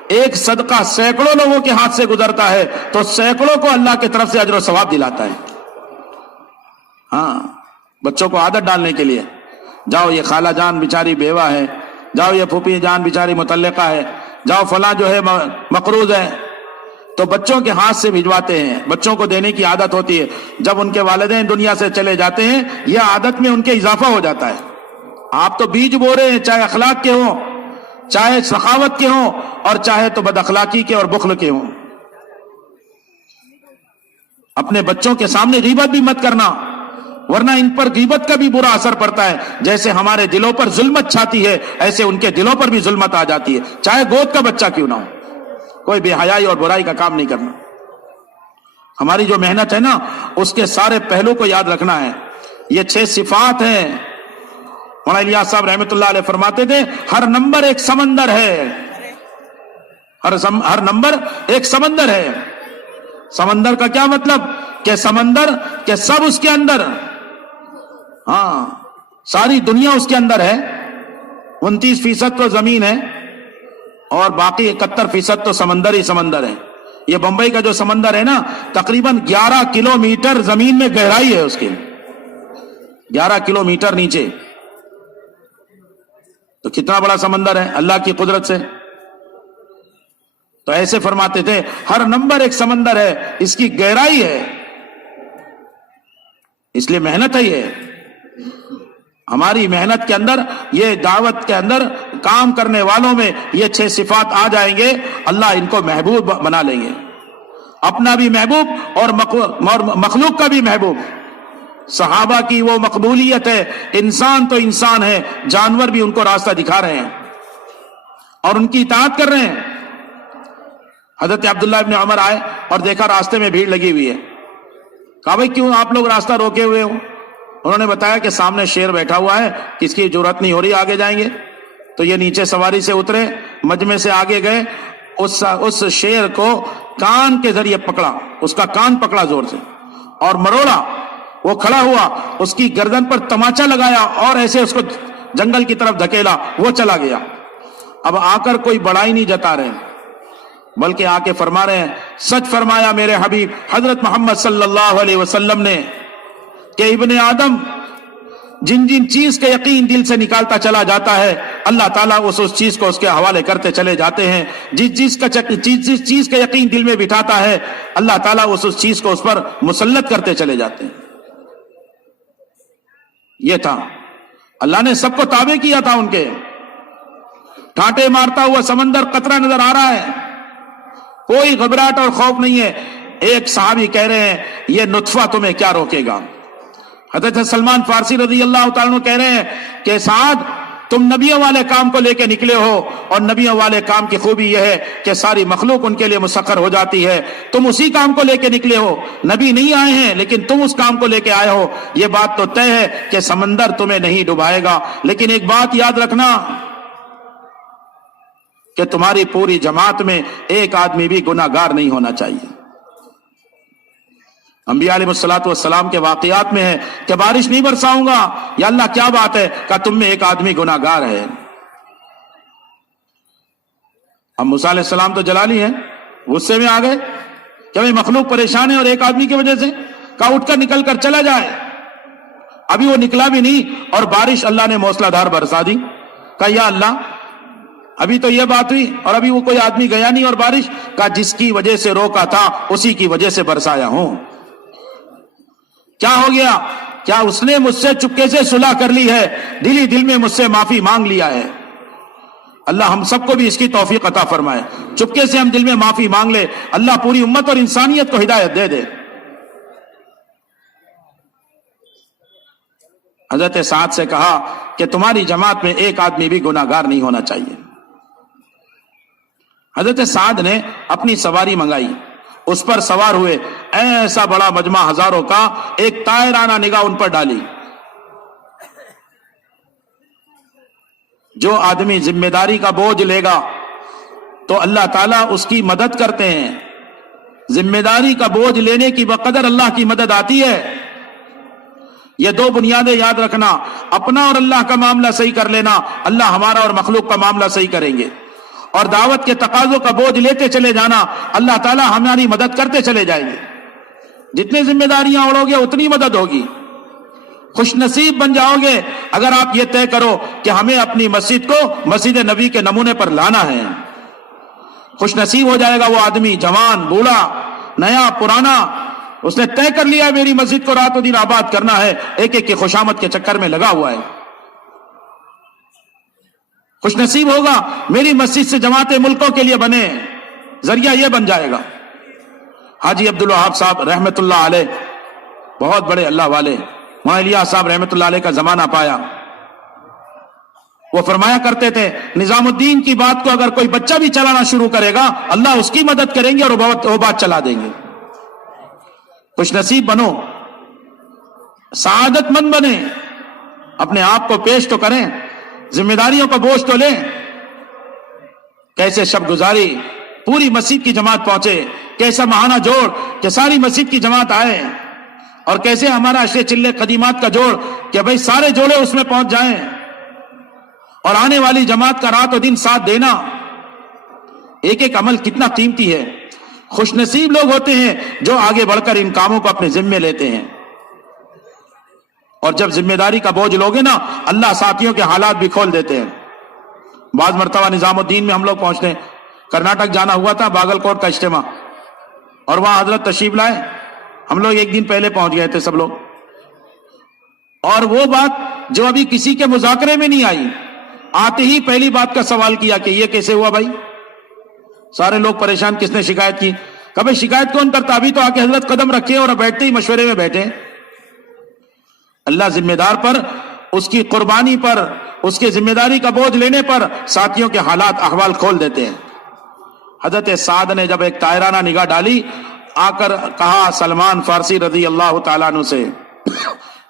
ایک صدقہ سینکڑوں لوگوں کے ہاتھ سے گزرتا ہے تو سینکڑوں کو اللہ کی طرف سے اجر و ثواب دلاتا ہے. ہاں بچوں کو عادت ڈالنے کے لیے، جاؤ یہ خالہ جان بیچاری بیوہ ہے، جاؤ یہ پھوپھی جان بیچاری متعلقہ ہے، جاؤ فلاں جو ہے مقروض ہے، تو بچوں کے ہاتھ سے بھجواتے ہیں. بچوں کو دینے کی عادت ہوتی ہے. جب ان کے والدین دنیا سے چلے جاتے ہیں یہ عادت میں ان کے اضافہ ہو جاتا ہے. آپ تو بیج بو رہے ہیں، چاہے اخلاق کے ہوں، چاہے سخاوت کے ہوں، اور چاہے تو بد اخلاقی کے اور بخل کے ہوں. اپنے بچوں کے سامنے غیبت بھی مت کرنا، ورنہ ان پر غیبت کا بھی برا اثر پڑتا ہے. جیسے ہمارے دلوں پر ظلمت چھاتی ہے ایسے ان کے دلوں پر بھی ظلمت آ جاتی ہے، چاہے گود کا بچہ کیوں نہ ہو. کوئی بے حیائی اور برائی کا کام نہیں کرنا. ہماری جو محنت ہے نا اس کے سارے پہلو کو یاد رکھنا ہے. یہ 6 صفات ہیں. مولانا الیاس صاحب رحمۃ اللہ علیہ فرماتے تھے ہر نمبر ایک سمندر ہے، ہر نمبر ایک سمندر ہے. سمندر کا کیا مطلب؟ کہ سمندر کہ سب اس کے اندر، ہاں ساری دنیا اس کے اندر ہے. 29% تو زمین ہے اور باقی 71% تو سمندر ہی سمندر ہے. یہ بمبئی کا جو سمندر ہے نا تقریباً 11 کلومیٹر زمین میں گہرائی ہے اس کی، 11 کلومیٹر نیچے. تو کتنا بڑا سمندر ہے اللہ کی قدرت سے. تو ایسے فرماتے تھے ہر نمبر ایک سمندر ہے، اس کی گہرائی ہے، اس لیے محنت ہے. یہ ہماری محنت کے اندر، یہ دعوت کے اندر کام کرنے والوں میں یہ 6 صفات آ جائیں گے، اللہ ان کو محبوب بنا لیں گے، اپنا بھی محبوب اور مخلوق کا بھی محبوب. صحابہ کی وہ مقبولیت ہے، انسان تو انسان ہے، جانور بھی ان کو راستہ دکھا رہے ہیں اور ان کی اطاعت کر رہے ہیں. حضرت عبداللہ ابن عمر آئے اور دیکھا راستے میں بھیڑ لگی ہوئی ہے. کہا بھائی کیوں آپ لوگ راستہ روکے ہوئے ہو؟ انہوں نے بتایا کہ سامنے شیر بیٹھا ہوا ہے، کس کی جرأت نہیں ہو رہی آگے جائیں گے. تو یہ نیچے سواری سے اترے، مجمع سے آگے گئے، اس شیر کو کان کے ذریعے پکڑا، اس کا کان پکڑا زور سے اور مروڑا. وہ کھڑا ہوا، اس کی گردن پر تماچا لگایا اور ایسے اس کو جنگل کی طرف دھکیلا، وہ چلا گیا. اب آ کر کوئی بڑائی نہیں جتا رہے، بلکہ آ کے فرما رہے ہیں سچ فرمایا میرے حبیب حضرت محمد صلی اللہ علیہ وسلم نے کہ ابن آدم جن جن چیز کا یقین دل سے نکالتا چلا جاتا ہے اللہ تعالیٰ اس چیز کو اس کے حوالے کرتے چلے جاتے ہیں. جس چیز کا یقین دل میں بٹھاتا ہے اللہ تعالیٰ اس چیز کو اس پر مسلط کرتے چلے جاتے ہیں. یہ تھا اللہ نے سب کو تابع کیا تھا ان کے. ٹھاٹے مارتا ہوا سمندر قطرہ نظر آ رہا ہے، کوئی گھبراہٹ اور خوف نہیں ہے. ایک صحابی کہہ رہے ہیں یہ نطفہ تمہیں کیا روکے گا. حضرت سلمان فارسی رضی اللہ تعالیٰ عنہ کہہ رہے ہیں کہ سعد تم نبیوں والے کام کو لے کے نکلے ہو، اور نبیوں والے کام کی خوبی یہ ہے کہ ساری مخلوق ان کے لیے مسخر ہو جاتی ہے. تم اسی کام کو لے کے نکلے ہو، نبی نہیں آئے ہیں لیکن تم اس کام کو لے کے آئے ہو. یہ بات تو طے ہے کہ سمندر تمہیں نہیں ڈبائے گا، لیکن ایک بات یاد رکھنا کہ تمہاری پوری جماعت میں ایک آدمی بھی گناہ گار نہیں ہونا چاہیے. انبیاء علیہ الصلوۃ والسلام کے واقعات میں ہے کہ بارش نہیں برساؤں گا. یا اللہ کیا بات ہے؟ کہ تم میں ایک آدمی گناہ گار ہے. اب موسیٰ علیہ السلام تو جلالی ہیں، غصے میں آ گئے کہ بھئی مخلوق پریشان ہے اور ایک آدمی کی وجہ سے. کہا اٹھ کر نکل کر چلا جائے. ابھی وہ نکلا بھی نہیں اور بارش اللہ نے موسلا دھار برسا دی. کہا یا اللہ ابھی تو یہ بات ہوئی اور ابھی وہ کوئی آدمی گیا نہیں اور بارش. کہا جس کی وجہ سے روکا تھا اسی کی وجہ سے برسایا ہوں. کیا ہو گیا؟ کیا اس نے مجھ سے چپکے سے صلح کر لی ہے، دل ہی دل میں مجھ سے معافی مانگ لیا ہے. اللہ ہم سب کو بھی اس کی توفیق عطا فرمائے، چپکے سے ہم دل میں معافی مانگ لے. اللہ پوری امت اور انسانیت کو ہدایت دے دے. حضرت سعد سے کہا کہ تمہاری جماعت میں ایک آدمی بھی گناہ گار نہیں ہونا چاہیے. حضرت سعد نے اپنی سواری منگائی، اس پر سوار ہوئے. ایسا بڑا مجمع ہزاروں کا، ایک طائرانہ نگاہ ان پر ڈالی. جو آدمی ذمہ داری کا بوجھ لے گا تو اللہ تعالیٰ اس کی مدد کرتے ہیں. ذمہ داری کا بوجھ لینے کی بقدر اللہ کی مدد آتی ہے. یہ 2 بنیادیں یاد رکھنا، اپنا اور اللہ کا معاملہ صحیح کر لینا، اللہ ہمارا اور مخلوق کا معاملہ صحیح کریں گے. اور دعوت کے تقاضوں کا بوجھ لیتے چلے جانا، اللہ تعالیٰ ہماری مدد کرتے چلے جائیں گے. جتنی ذمہ داریاں اڑو گے اتنی مدد ہوگی. خوش نصیب بن جاؤ گے اگر آپ یہ طے کرو کہ ہمیں اپنی مسجد کو مسجد نبی کے نمونے پر لانا ہے. خوش نصیب ہو جائے گا وہ آدمی، جوان بوڑھا نیا پرانا، اس نے طے کر لیا ہے میری مسجد کو رات و دن آباد کرنا ہے، ایک ایک کی خوشامد کے چکر میں لگا ہوا ہے. خوش نصیب ہوگا میری مسجد سے جماعت ملکوں کے لیے بنے، ذریعہ یہ بن جائے گا. حاجی عبدالوہاب صاحب رحمت اللہ علیہ بہت بڑے اللہ والے، وہاں الیاس صاحب رحمت اللہ علیہ کا زمانہ پایا. وہ فرمایا کرتے تھے نظام الدین کی بات کو اگر کوئی بچہ بھی چلانا شروع کرے گا اللہ اس کی مدد کریں گے اور وہ بات چلا دیں گے. خوش نصیب بنو، سعادت مند بنے، اپنے آپ کو پیش تو کریں، ذمہ داریوں کا بوجھ تو لیں. کیسے شب گزاری، پوری مسجد کی جماعت پہنچے، کیسا ماہانہ جوڑ کہ ساری مسجد کی جماعت آئے، اور کیسے ہمارا اشرے چلے قدیمات کا جوڑ کہ بھئی سارے جوڑے اس میں پہنچ جائیں، اور آنے والی جماعت کا رات و دن ساتھ دینا. ایک ایک عمل کتنا قیمتی ہے. خوش نصیب لوگ ہوتے ہیں جو آگے بڑھ کر ان کاموں کو اپنے ذمے لیتے ہیں. اور جب ذمہ داری کا بوجھ لوگے نا، اللہ ساتھیوں کے حالات بھی کھول دیتے ہیں. بعض مرتبہ نظام الدین میں ہم لوگ پہنچتے ہیں، کرناٹک جانا ہوا تھا، باگل کوٹ کا اجتماع، اور وہاں حضرت تشریف لائے. ہم لوگ ایک دن پہلے پہنچ گئے تھے سب لوگ، اور وہ بات جو ابھی کسی کے مذاکرے میں نہیں آئی، آتے ہی پہلی بات کا سوال کیا کہ یہ کیسے ہوا بھائی؟ سارے لوگ پریشان، کس نے شکایت کی؟ کبھی شکایت کون کرتا؟ ابھی تو آ کے حضرت قدم رکھے اور بیٹھتے ہی مشورے میں بیٹھے. اللہ ذمہ دار پر، اس کی قربانی پر، اس کے ذمہ داری کا بوجھ لینے پر ساتھیوں کے حالات احوال کھول دیتے ہیں. حضرت سعد نے جب ایک طائرانہ نگاہ ڈالی، آ کر کہا سلمان فارسی رضی اللہ تعالیٰ عنہ سے،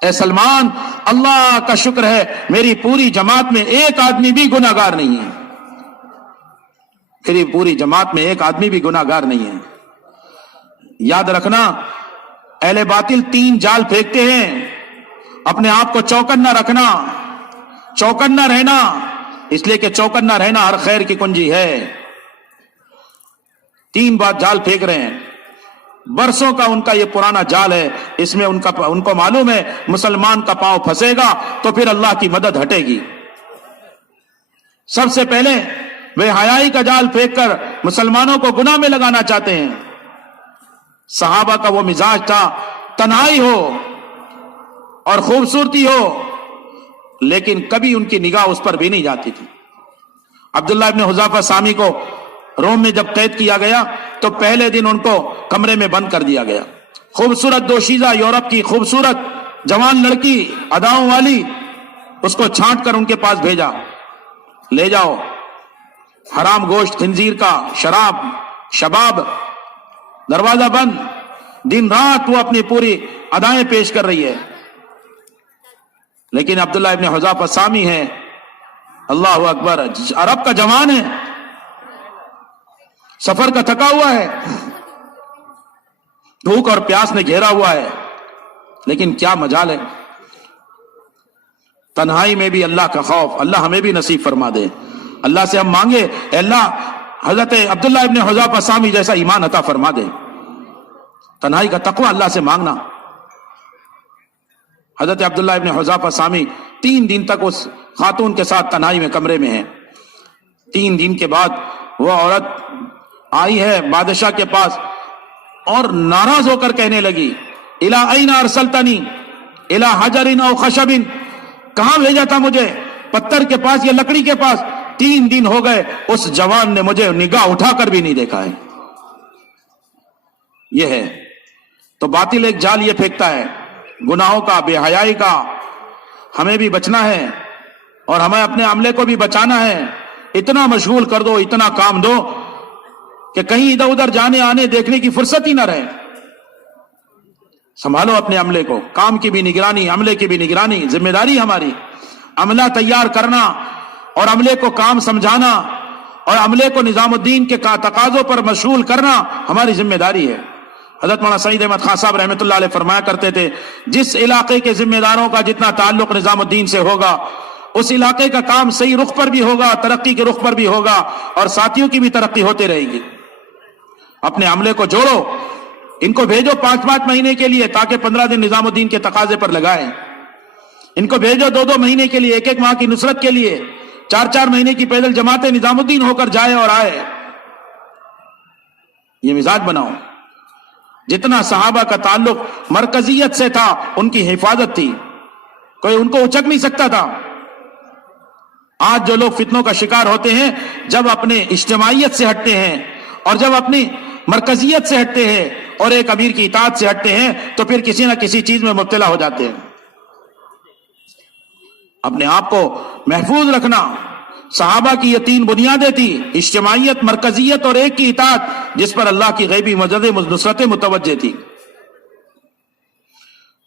اے سلمان، اللہ کا شکر ہے میری پوری جماعت میں ایک آدمی بھی گناہ گار نہیں ہے. میری پوری جماعت میں ایک آدمی بھی گناہ گار نہیں ہے. یاد رکھنا، اہل باطل 3 جال پھینکتے ہیں. اپنے آپ کو چوکن نہ رکھنا، چوکن نہ رہنا، اس لیے کہ چوکن نہ رہنا ہر خیر کی کنجی ہے. 3 بار جال پھینک رہے ہیں، برسوں کا ان کا یہ پرانا جال ہے. اس میں ان کو معلوم ہے مسلمان کا پاؤں پھنسے گا تو پھر اللہ کی مدد ہٹے گی. سب سے پہلے بے حیائی کا جال پھینک کر مسلمانوں کو گناہ میں لگانا چاہتے ہیں. صحابہ کا وہ مزاج تھا، تنہائی ہو اور خوبصورتی ہو، لیکن کبھی ان کی نگاہ اس پر بھی نہیں جاتی تھی. عبداللہ ابن حذافہ سامی کو روم میں جب قید کیا گیا تو پہلے دن ان کو کمرے میں بند کر دیا گیا. خوبصورت دوشیزہ یورپ کی خوبصورت جوان لڑکی، اداؤں والی، اس کو چھانٹ کر ان کے پاس بھیجا، لے جاؤ. حرام گوشت، خنزیر کا، شراب، شباب، دروازہ بند. دن رات وہ اپنی پوری ادائیں پیش کر رہی ہے. لیکن عبداللہ ابن حذافہ سامی ہے، اللہ اکبر، عرب کا جوان ہے، سفر کا تھکا ہوا ہے، بھوک اور پیاس نے گھیرا ہوا ہے، لیکن کیا مجال ہے. تنہائی میں بھی اللہ کا خوف اللہ ہمیں بھی نصیب فرما دے. اللہ سے ہم مانگے، اے اللہ حضرت عبداللہ ابن حذافہ سامی جیسا ایمان عطا فرما دے. تنہائی کا تقوی اللہ سے مانگنا. حضرت عبداللہ ابن حذافہ سامی 3 دن تک اس خاتون کے ساتھ تنہائی میں کمرے میں ہیں. 3 دن کے بعد وہ عورت آئی ہے بادشاہ کے پاس اور ناراض ہو کر کہنے لگی، الی این ارسلتنی الی حجر او خشب، کہاں بھیجا تھا مجھے؟ پتھر کے پاس یا لکڑی کے پاس؟ 3 دن ہو گئے اس جوان نے مجھے نگاہ اٹھا کر بھی نہیں دیکھا ہے. یہ ہے تو باطل ایک جال یہ پھینکتا ہے گناہوں کا، بے حیائی کا. ہمیں بھی بچنا ہے اور ہمیں اپنے عملے کو بھی بچانا ہے. اتنا مشغول کر دو، اتنا کام دو کہ کہیں ادھر ادھر جانے آنے دیکھنے کی فرصت ہی نہ رہے. سنبھالو اپنے عملے کو، کام کی بھی نگرانی، عملے کی بھی نگرانی ذمہ داری ہماری. عملہ تیار کرنا اور عملے کو کام سمجھانا اور عملے کو نظام الدین کے تقاضوں پر مشغول کرنا ہماری ذمہ داری ہے. حضرت مولانا سعید احمد خان صاحب رحمۃ اللہ علیہ فرمایا کرتے تھے، جس علاقے کے ذمہ داروں کا جتنا تعلق نظام الدین سے ہوگا اس علاقے کا کام صحیح رخ پر بھی ہوگا، ترقی کے رخ پر بھی ہوگا اور ساتھیوں کی بھی ترقی ہوتے رہے گی. اپنے عملے کو جوڑو، ان کو بھیجو 5-5 مہینے کے لیے تاکہ 15 دن نظام الدین کے تقاضے پر لگائیں. ان کو بھیجو 2-2 مہینے کے لیے، 1-1 ماہ کی نصرت کے لیے، 4-4 مہینے کی پیدل جماعتیں نظام الدین ہو کر جائے اور آئے. یہ مزاج بناؤ. جتنا صحابہ کا تعلق مرکزیت سے تھا ان کی حفاظت تھی، کوئی ان کو اچک نہیں سکتا تھا. آج جو لوگ فتنوں کا شکار ہوتے ہیں جب اپنے اجتماعیت سے ہٹتے ہیں اور جب اپنی مرکزیت سے ہٹتے ہیں اور ایک امیر کی اطاعت سے ہٹتے ہیں تو پھر کسی نہ کسی چیز میں مبتلا ہو جاتے ہیں. اپنے آپ کو محفوظ رکھنا. صحابہ کی یہ 3 بنیادیں تھی، اجتماعیت، مرکزیت اور ایک کی اطاعت، جس پر اللہ کی غیبی مدد نصرتیں متوجہ تھی.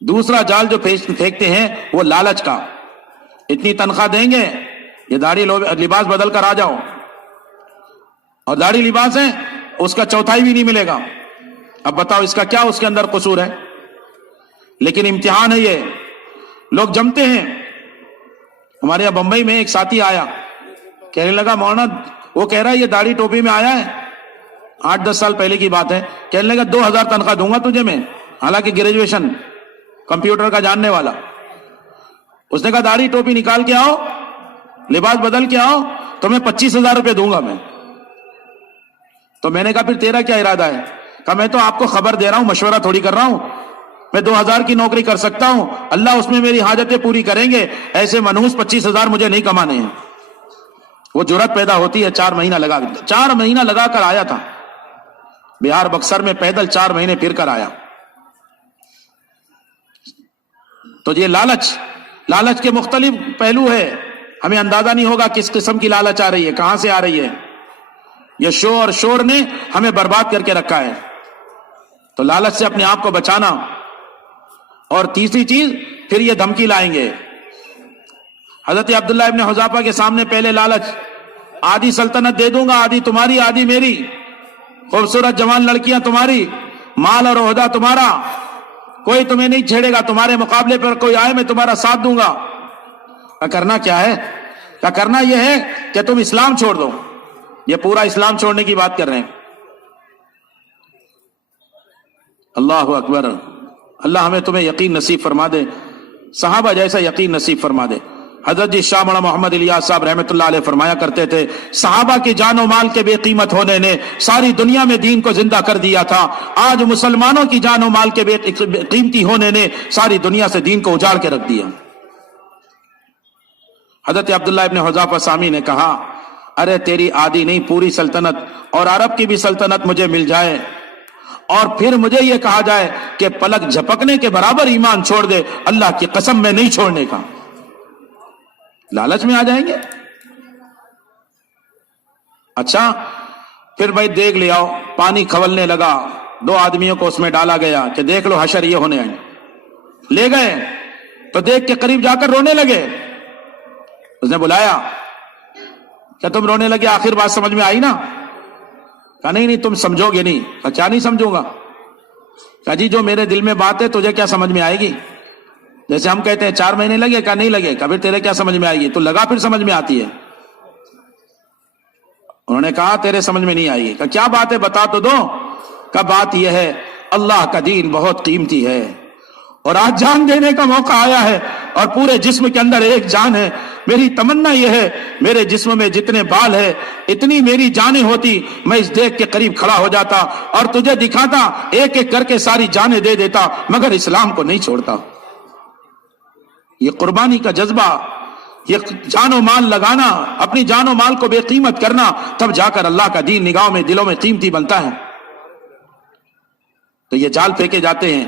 دوسرا جال جو پھینکتے ہیں وہ لالچ کا. اتنی تنخواہ دیں گے، یہ داڑھی لباس بدل کر آ جاؤ، اور داڑھی لباس ہے اس کا چوتھائی بھی نہیں ملے گا. اب بتاؤ اس کا کیا اس کے اندر قصور ہے؟ لیکن امتحان ہے یہ. لوگ جمتے ہیں. ہمارے یہاں بمبئی میں ایک ساتھی آیا، کہنے لگا مولانا، وہ کہہ رہا ہے یہ داڑھی ٹوپی میں آیا ہے 8-10 سال پہلے کی بات ہے. کہنے لگا 2000 تنخواہ دوں گا تجھے میں, حالانکہ گریجویشن کمپیوٹر کا جاننے والا. اس نے کہا داڑھی ٹوپی نکال کے آؤ, لباس بدل کے آؤ, تو میں 25,000 روپے دوں گا میں. تو میں نے کہا پھر تیرا کیا ارادہ ہے؟ کہا میں تو آپ کو خبر دے رہا ہوں, مشورہ تھوڑی کر رہا ہوں. میں 2000 کی نوکری کر سکتا ہوں, اللہ اس میں میری حاجتیں پوری کریں گے. ایسے منحوس 25,000 مجھے نہیں کمانے ہیں. وہ جرأت پیدا ہوتی ہے. 4 مہینہ لگا کر آیا تھا بہار بکسر میں, پیدل 4 مہینے پھر کر آیا. تو یہ لالچ کے مختلف پہلو ہے. ہمیں اندازہ نہیں ہوگا کس قسم کی لالچ آ رہی ہے, کہاں سے آ رہی ہے. یہ شور نے ہمیں برباد کر کے رکھا ہے. تو لالچ سے اپنے آپ کو بچانا. اور تیسری چیز پھر یہ دھمکی لائیں گے. حضرت عبداللہ ابن حذافہ کے سامنے پہلے لالچ, آدھی سلطنت دے دوں گا, آدھی تمہاری آدھی میری, خوبصورت جوان لڑکیاں تمہاری, مال اور عہدہ تمہارا, کوئی تمہیں نہیں چھیڑے گا, تمہارے مقابلے پر کوئی آئے میں تمہارا ساتھ دوں گا. کرنا کیا ہے؟ کرنا یہ ہے کہ تم اسلام چھوڑ دو. یہ پورا اسلام چھوڑنے کی بات کر رہے ہیں. اللہ اکبر. اللہ ہمیں تمہیں یقین نصیب فرما دے, صحابہ جیسا یقین نصیب فرما دے. حضرت جی شاہ مولانا محمد الیاس صاحب رحمۃ اللہ علیہ فرمایا کرتے تھے, صحابہ کی جان و مال کے بے قیمت ہونے نے ساری دنیا میں دین کو زندہ کر دیا تھا. آج مسلمانوں کی جان و مال کے بے قیمتی ہونے نے ساری دنیا سے دین کو اجاڑ کے رکھ دیا. حضرت عبداللہ ابن حذافہ سامی نے کہا, ارے تیری آدھی نہیں پوری سلطنت اور عرب کی بھی سلطنت مجھے مل جائے, اور پھر مجھے یہ کہا جائے کہ پلک جھپکنے کے برابر ایمان چھوڑ دے, اللہ کی قسم میں نہیں چھوڑنے کا. لالچ میں آ جائیں گے. اچھا پھر بھائی دیکھ لے آؤ, پانی کھولنے لگا, 2 آدمیوں کو اس میں ڈالا گیا کہ دیکھ لو حشر یہ ہونے آئے. لے گئے تو دیکھ کے قریب جا کر رونے لگے. اس نے بلایا, کیا تم رونے لگے؟ آخر بات سمجھ میں آئی نا؟ کہا نہیں تم سمجھو گے نہیں. کہا کیا نہیں سمجھوں گا؟ کہا جی جو میرے دل میں بات ہے تجھے کیا سمجھ میں آئے گی؟ جیسے ہم کہتے ہیں 4 مہینے لگے, کہا نہیں لگے. کہا پھر تیرے کیا سمجھ میں آئے گی؟ تو لگا پھر سمجھ میں آتی ہے. انہوں نے کہا تیرے سمجھ میں نہیں آئے گی. کہا کیا بات ہے بتا تو دو. کہا بات یہ ہے اللہ کا دین بہت قیمتی ہے, اور آج جان دینے کا موقع آیا ہے, اور پورے جسم کے اندر ایک جان ہے. میری تمنا یہ ہے میرے جسم میں جتنے بال ہے اتنی میری جانیں ہوتی, میں اس دیکھ کے قریب کھڑا ہو جاتا اور تجھے دکھاتا, ایک ایک کر کے ساری جانیں دے دیتا, مگر اسلام کو نہیں چھوڑتا. یہ قربانی کا جذبہ, یہ جان و مال لگانا, اپنی جان و مال کو بے قیمت کرنا, تب جا کر اللہ کا دین نگاہوں میں دلوں میں قیمتی بنتا ہے. تو یہ جال پھینکے جاتے ہیں,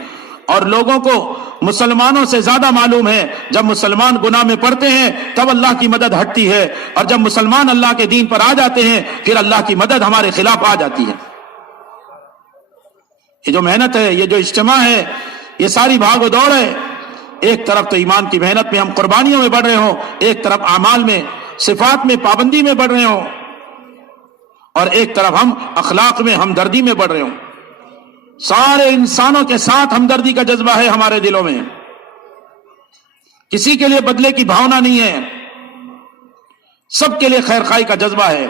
اور لوگوں کو مسلمانوں سے زیادہ معلوم ہے جب مسلمان گناہ میں پڑتے ہیں تب اللہ کی مدد ہٹتی ہے, اور جب مسلمان اللہ کے دین پر آ جاتے ہیں پھر اللہ کی مدد ہمارے خلاف آ جاتی ہے. یہ جو محنت ہے, یہ جو اجتماع ہے, یہ ساری بھاگ و دوڑ ہے. ایک طرف تو ایمان کی محنت میں ہم قربانیوں میں بڑھ رہے ہوں, ایک طرف اعمال میں صفات میں پابندی میں بڑھ رہے ہوں, اور ایک طرف ہم اخلاق میں ہمدردی میں بڑھ رہے ہوں. سارے انسانوں کے ساتھ ہمدردی کا جذبہ ہے ہمارے دلوں میں, کسی کے لیے بدلے کی بھاونا نہیں ہے, سب کے لیے خیر خواہی کا جذبہ ہے.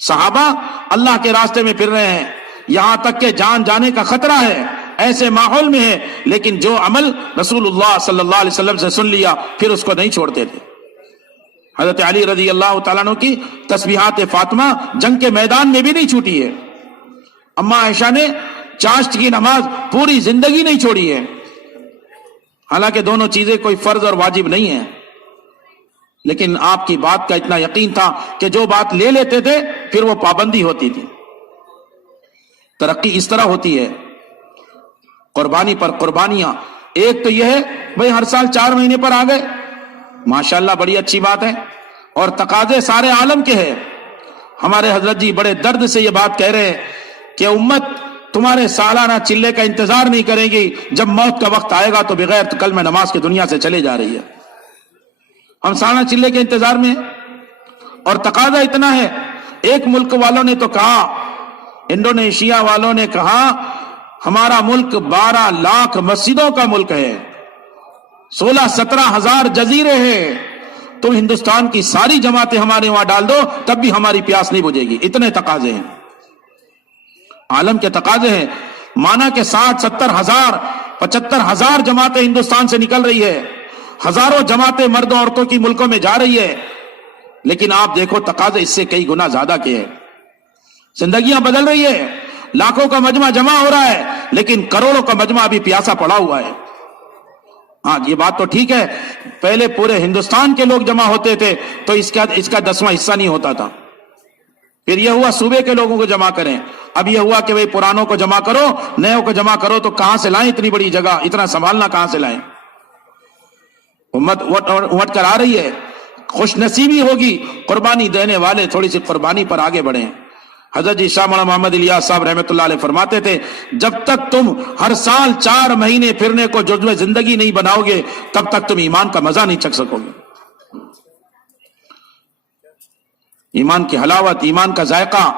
صحابہ اللہ کے راستے میں پھر رہے ہیں, یہاں تک کہ جان جانے کا خطرہ ہے, ایسے ماحول میں ہے, لیکن جو عمل رسول اللہ صلی اللہ علیہ وسلم سے سن لیا پھر اس کو نہیں چھوڑتے تھے. حضرت علی رضی اللہ تعالیٰ عنہ کی تسبیحات فاطمہ جنگ کے میدان میں بھی نہیں چھوٹی ہے. اماں عائشہ نے چاشت کی نماز پوری زندگی نہیں چھوڑی ہے, حالانکہ دونوں چیزیں کوئی فرض اور واجب نہیں ہیں, لیکن آپ کی بات کا اتنا یقین تھا کہ جو بات لے لیتے تھے پھر وہ پابندی ہوتی تھی. ترقی اس طرح ہوتی ہے, قربانی پر قربانیاں. ایک تو یہ ہے بھئی ہر سال 4 مہینے پر آ گئے, ماشاءاللہ بڑی اچھی بات ہے, اور تقاضے سارے عالم کے ہیں. ہمارے حضرت جی بڑے درد سے یہ بات کہہ رہے ہیں کہ امت تمہارے سالانہ چلے کا انتظار نہیں کرے گی, جب موت کا وقت آئے گا تو بغیر کلمہ نماز کے دنیا سے چلے جا رہی ہے. ہم سالانہ چلے کے انتظار میں, اور تقاضا اتنا ہے. ایک ملک والوں نے تو کہا, انڈونیشیا والوں نے کہا ہمارا ملک 12 لاکھ مسجدوں کا ملک ہے, 16-17 ہزار جزیرے ہیں, تم ہندوستان کی ساری جماعتیں ہمارے وہاں ڈال دو تب بھی ہماری پیاس نہیں بجھے گی, اتنے تقاضے ہیں. عالم کے تقاضے ہیں. مانا کہ 60-70 ہزار 75,000 جماعتیں ہندوستان سے نکل رہی ہے, ہزاروں جماعتیں مردوں عورتوں کی ملکوں میں جا رہی ہے, لیکن آپ دیکھو تقاضے اس سے کئی گنا زیادہ کے ہیں. زندگیاں بدل رہی ہے, لاکھوں کا مجمع جمع ہو رہا ہے, لیکن کروڑوں کا مجمع ابھی پیاسا پڑا ہوا ہے. ہاں یہ بات تو ٹھیک ہے, پہلے پورے ہندوستان کے لوگ جمع ہوتے تھے تو اس کا 10واں حصہ نہیں ہوتا تھا. پھر یہ ہوا صوبے کے لوگوں کو جمع کریں, اب یہ ہوا کہ بھئی پرانوں کو جمع کرو, نئےوں کو جمع کرو, تو کہاں سے لائیں اتنی بڑی جگہ, اتنا سنبھالنا کہاں سے لائیں؟ امت اٹھ کر آ رہی ہے, خوش نصیبی ہوگی قربانی دینے والے تھوڑی سی قربانی پر آگے بڑھیں. حضرت جی شاہ مولانا محمد الیاس صاحب رحمۃ اللہ علیہ فرماتے تھے, جب تک تم ہر سال 4 مہینے پھرنے کو جزو زندگی نہیں بناؤ گے, تب تک تم ایمان کا مزہ نہیں چکھ سکو گے. ایمان کی حلاوت, ایمان کا ذائقہ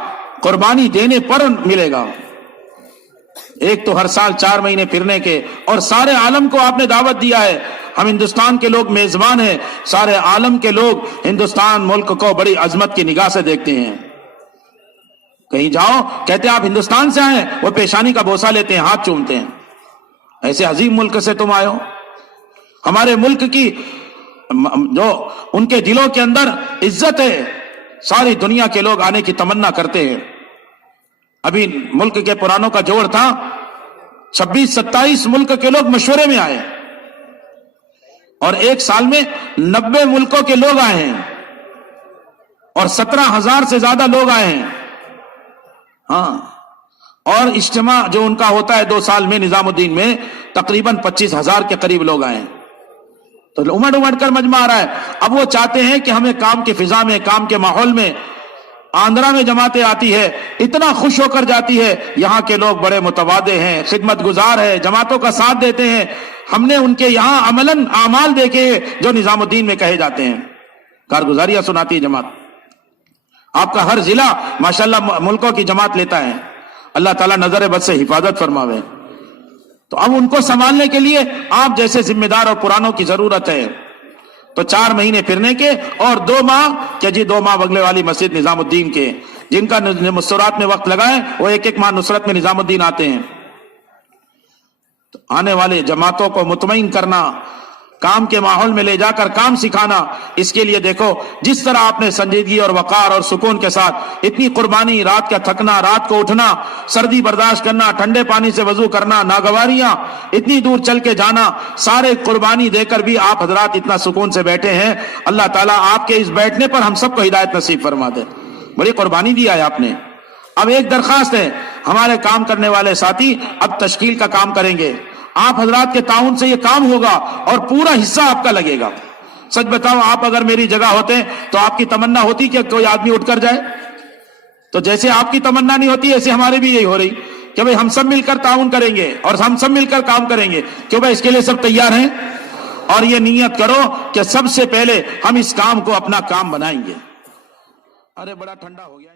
قربانی دینے پر ملے گا. ایک تو ہر سال 4 مہینے پھرنے کے, اور سارے عالم کو آپ نے دعوت دیا ہے. ہم ہندوستان کے لوگ میزبان ہیں, سارے عالم کے لوگ ہندوستان ملک کو بڑی عظمت کی نگاہ سے دیکھتے ہیں. کہیں جاؤ کہتے ہیں آپ ہندوستان سے آئے, وہ پیشانی کا بوسہ لیتے ہیں, ہاتھ چومتے ہیں, ایسے عظیم ملک سے تم آئے ہو. ہمارے ملک کی جو ان کے دلوں کے اندر عزت ہے, ساری دنیا کے لوگ آنے کی تمنا کرتے ہیں. ابھی ملک کے پرانوں کا جوڑ تھا, 26-27 ملک کے لوگ مشورے میں آئے, اور ایک سال میں 90 ملکوں کے لوگ آئے ہیں, اور 17,000 سے زیادہ لوگ آئے ہیں. ہاں, اور اجتماع جو ان کا ہوتا ہے 2 سال میں نظام الدین میں, تقریباً 25,000 کے قریب لوگ آئے ہیں. تو امڑ کر مجمع آ رہا ہے. اب وہ چاہتے ہیں کہ ہمیں کام کی فضا میں, کام کے ماحول میں, آندھرا میں جماعتیں آتی ہے, اتنا خوش ہو کر جاتی ہے. یہاں کے لوگ بڑے متواضع ہیں, خدمت گزار ہیں, جماعتوں کا ساتھ دیتے ہیں. ہم نے ان کے یہاں عملاً اعمال دیکھے جو نظام الدین میں کہے جاتے ہیں. کارگزاریاں سناتی ہے جماعت. آپ کا ہر ضلع ماشاءاللہ ملکوں کی جماعت لیتا ہے. اللہ تعالیٰ نظر بد سے حفاظت فرماوے. تو اب ان کو سنبھالنے کے لیے آپ جیسے ذمہ دار اور پرانوں کی ضرورت ہے. تو 4 مہینے پھرنے کے, اور 2 ماہ کہ جی 2 ماہ بغلے والی مسجد نظام الدین کے, جن کا مستورات میں وقت لگائیں وہ 1 ماہ نصرت میں نظام الدین آتے ہیں. تو آنے والے جماعتوں کو مطمئن کرنا, کام کے ماحول میں لے جا کر کام سکھانا. اس کے لیے دیکھو جس طرح آپ نے سنجیدگی اور وقار اور سکون کے ساتھ اتنی قربانی, رات کا تھکنا, رات کو اٹھنا, سردی برداشت کرنا, ٹھنڈے پانی سے وضو کرنا, ناگواریاں, اتنی دور چل کے جانا, سارے قربانی دے کر بھی آپ حضرات اتنا سکون سے بیٹھے ہیں. اللہ تعالیٰ آپ کے اس بیٹھنے پر ہم سب کو ہدایت نصیب فرما دے. بڑی قربانی دیا ہے آپ نے. اب ایک درخواست ہے, ہمارے کام کرنے والے ساتھی اب تشکیل کا کام کریں گے. آپ حضرات کے تعاون سے یہ کام ہوگا اور پورا حصہ آپ کا لگے گا. سچ بتاؤ, آپ اگر میری جگہ ہوتے تو آپ کی تمنا ہوتی کہ کوئی آدمی اٹھ کر جائے؟ تو جیسے آپ کی تمنا نہیں ہوتی, ایسے ہمارے بھی یہی ہو رہی کہ بھئی ہم سب مل کر تعاون کریں گے اور ہم سب مل کر کام کریں گے. کیوں بھائی اس کے لیے سب تیار ہیں؟ اور یہ نیت کرو کہ سب سے پہلے ہم اس کام کو اپنا کام بنائیں گے. ارے بڑا ٹھنڈا ہو گیا.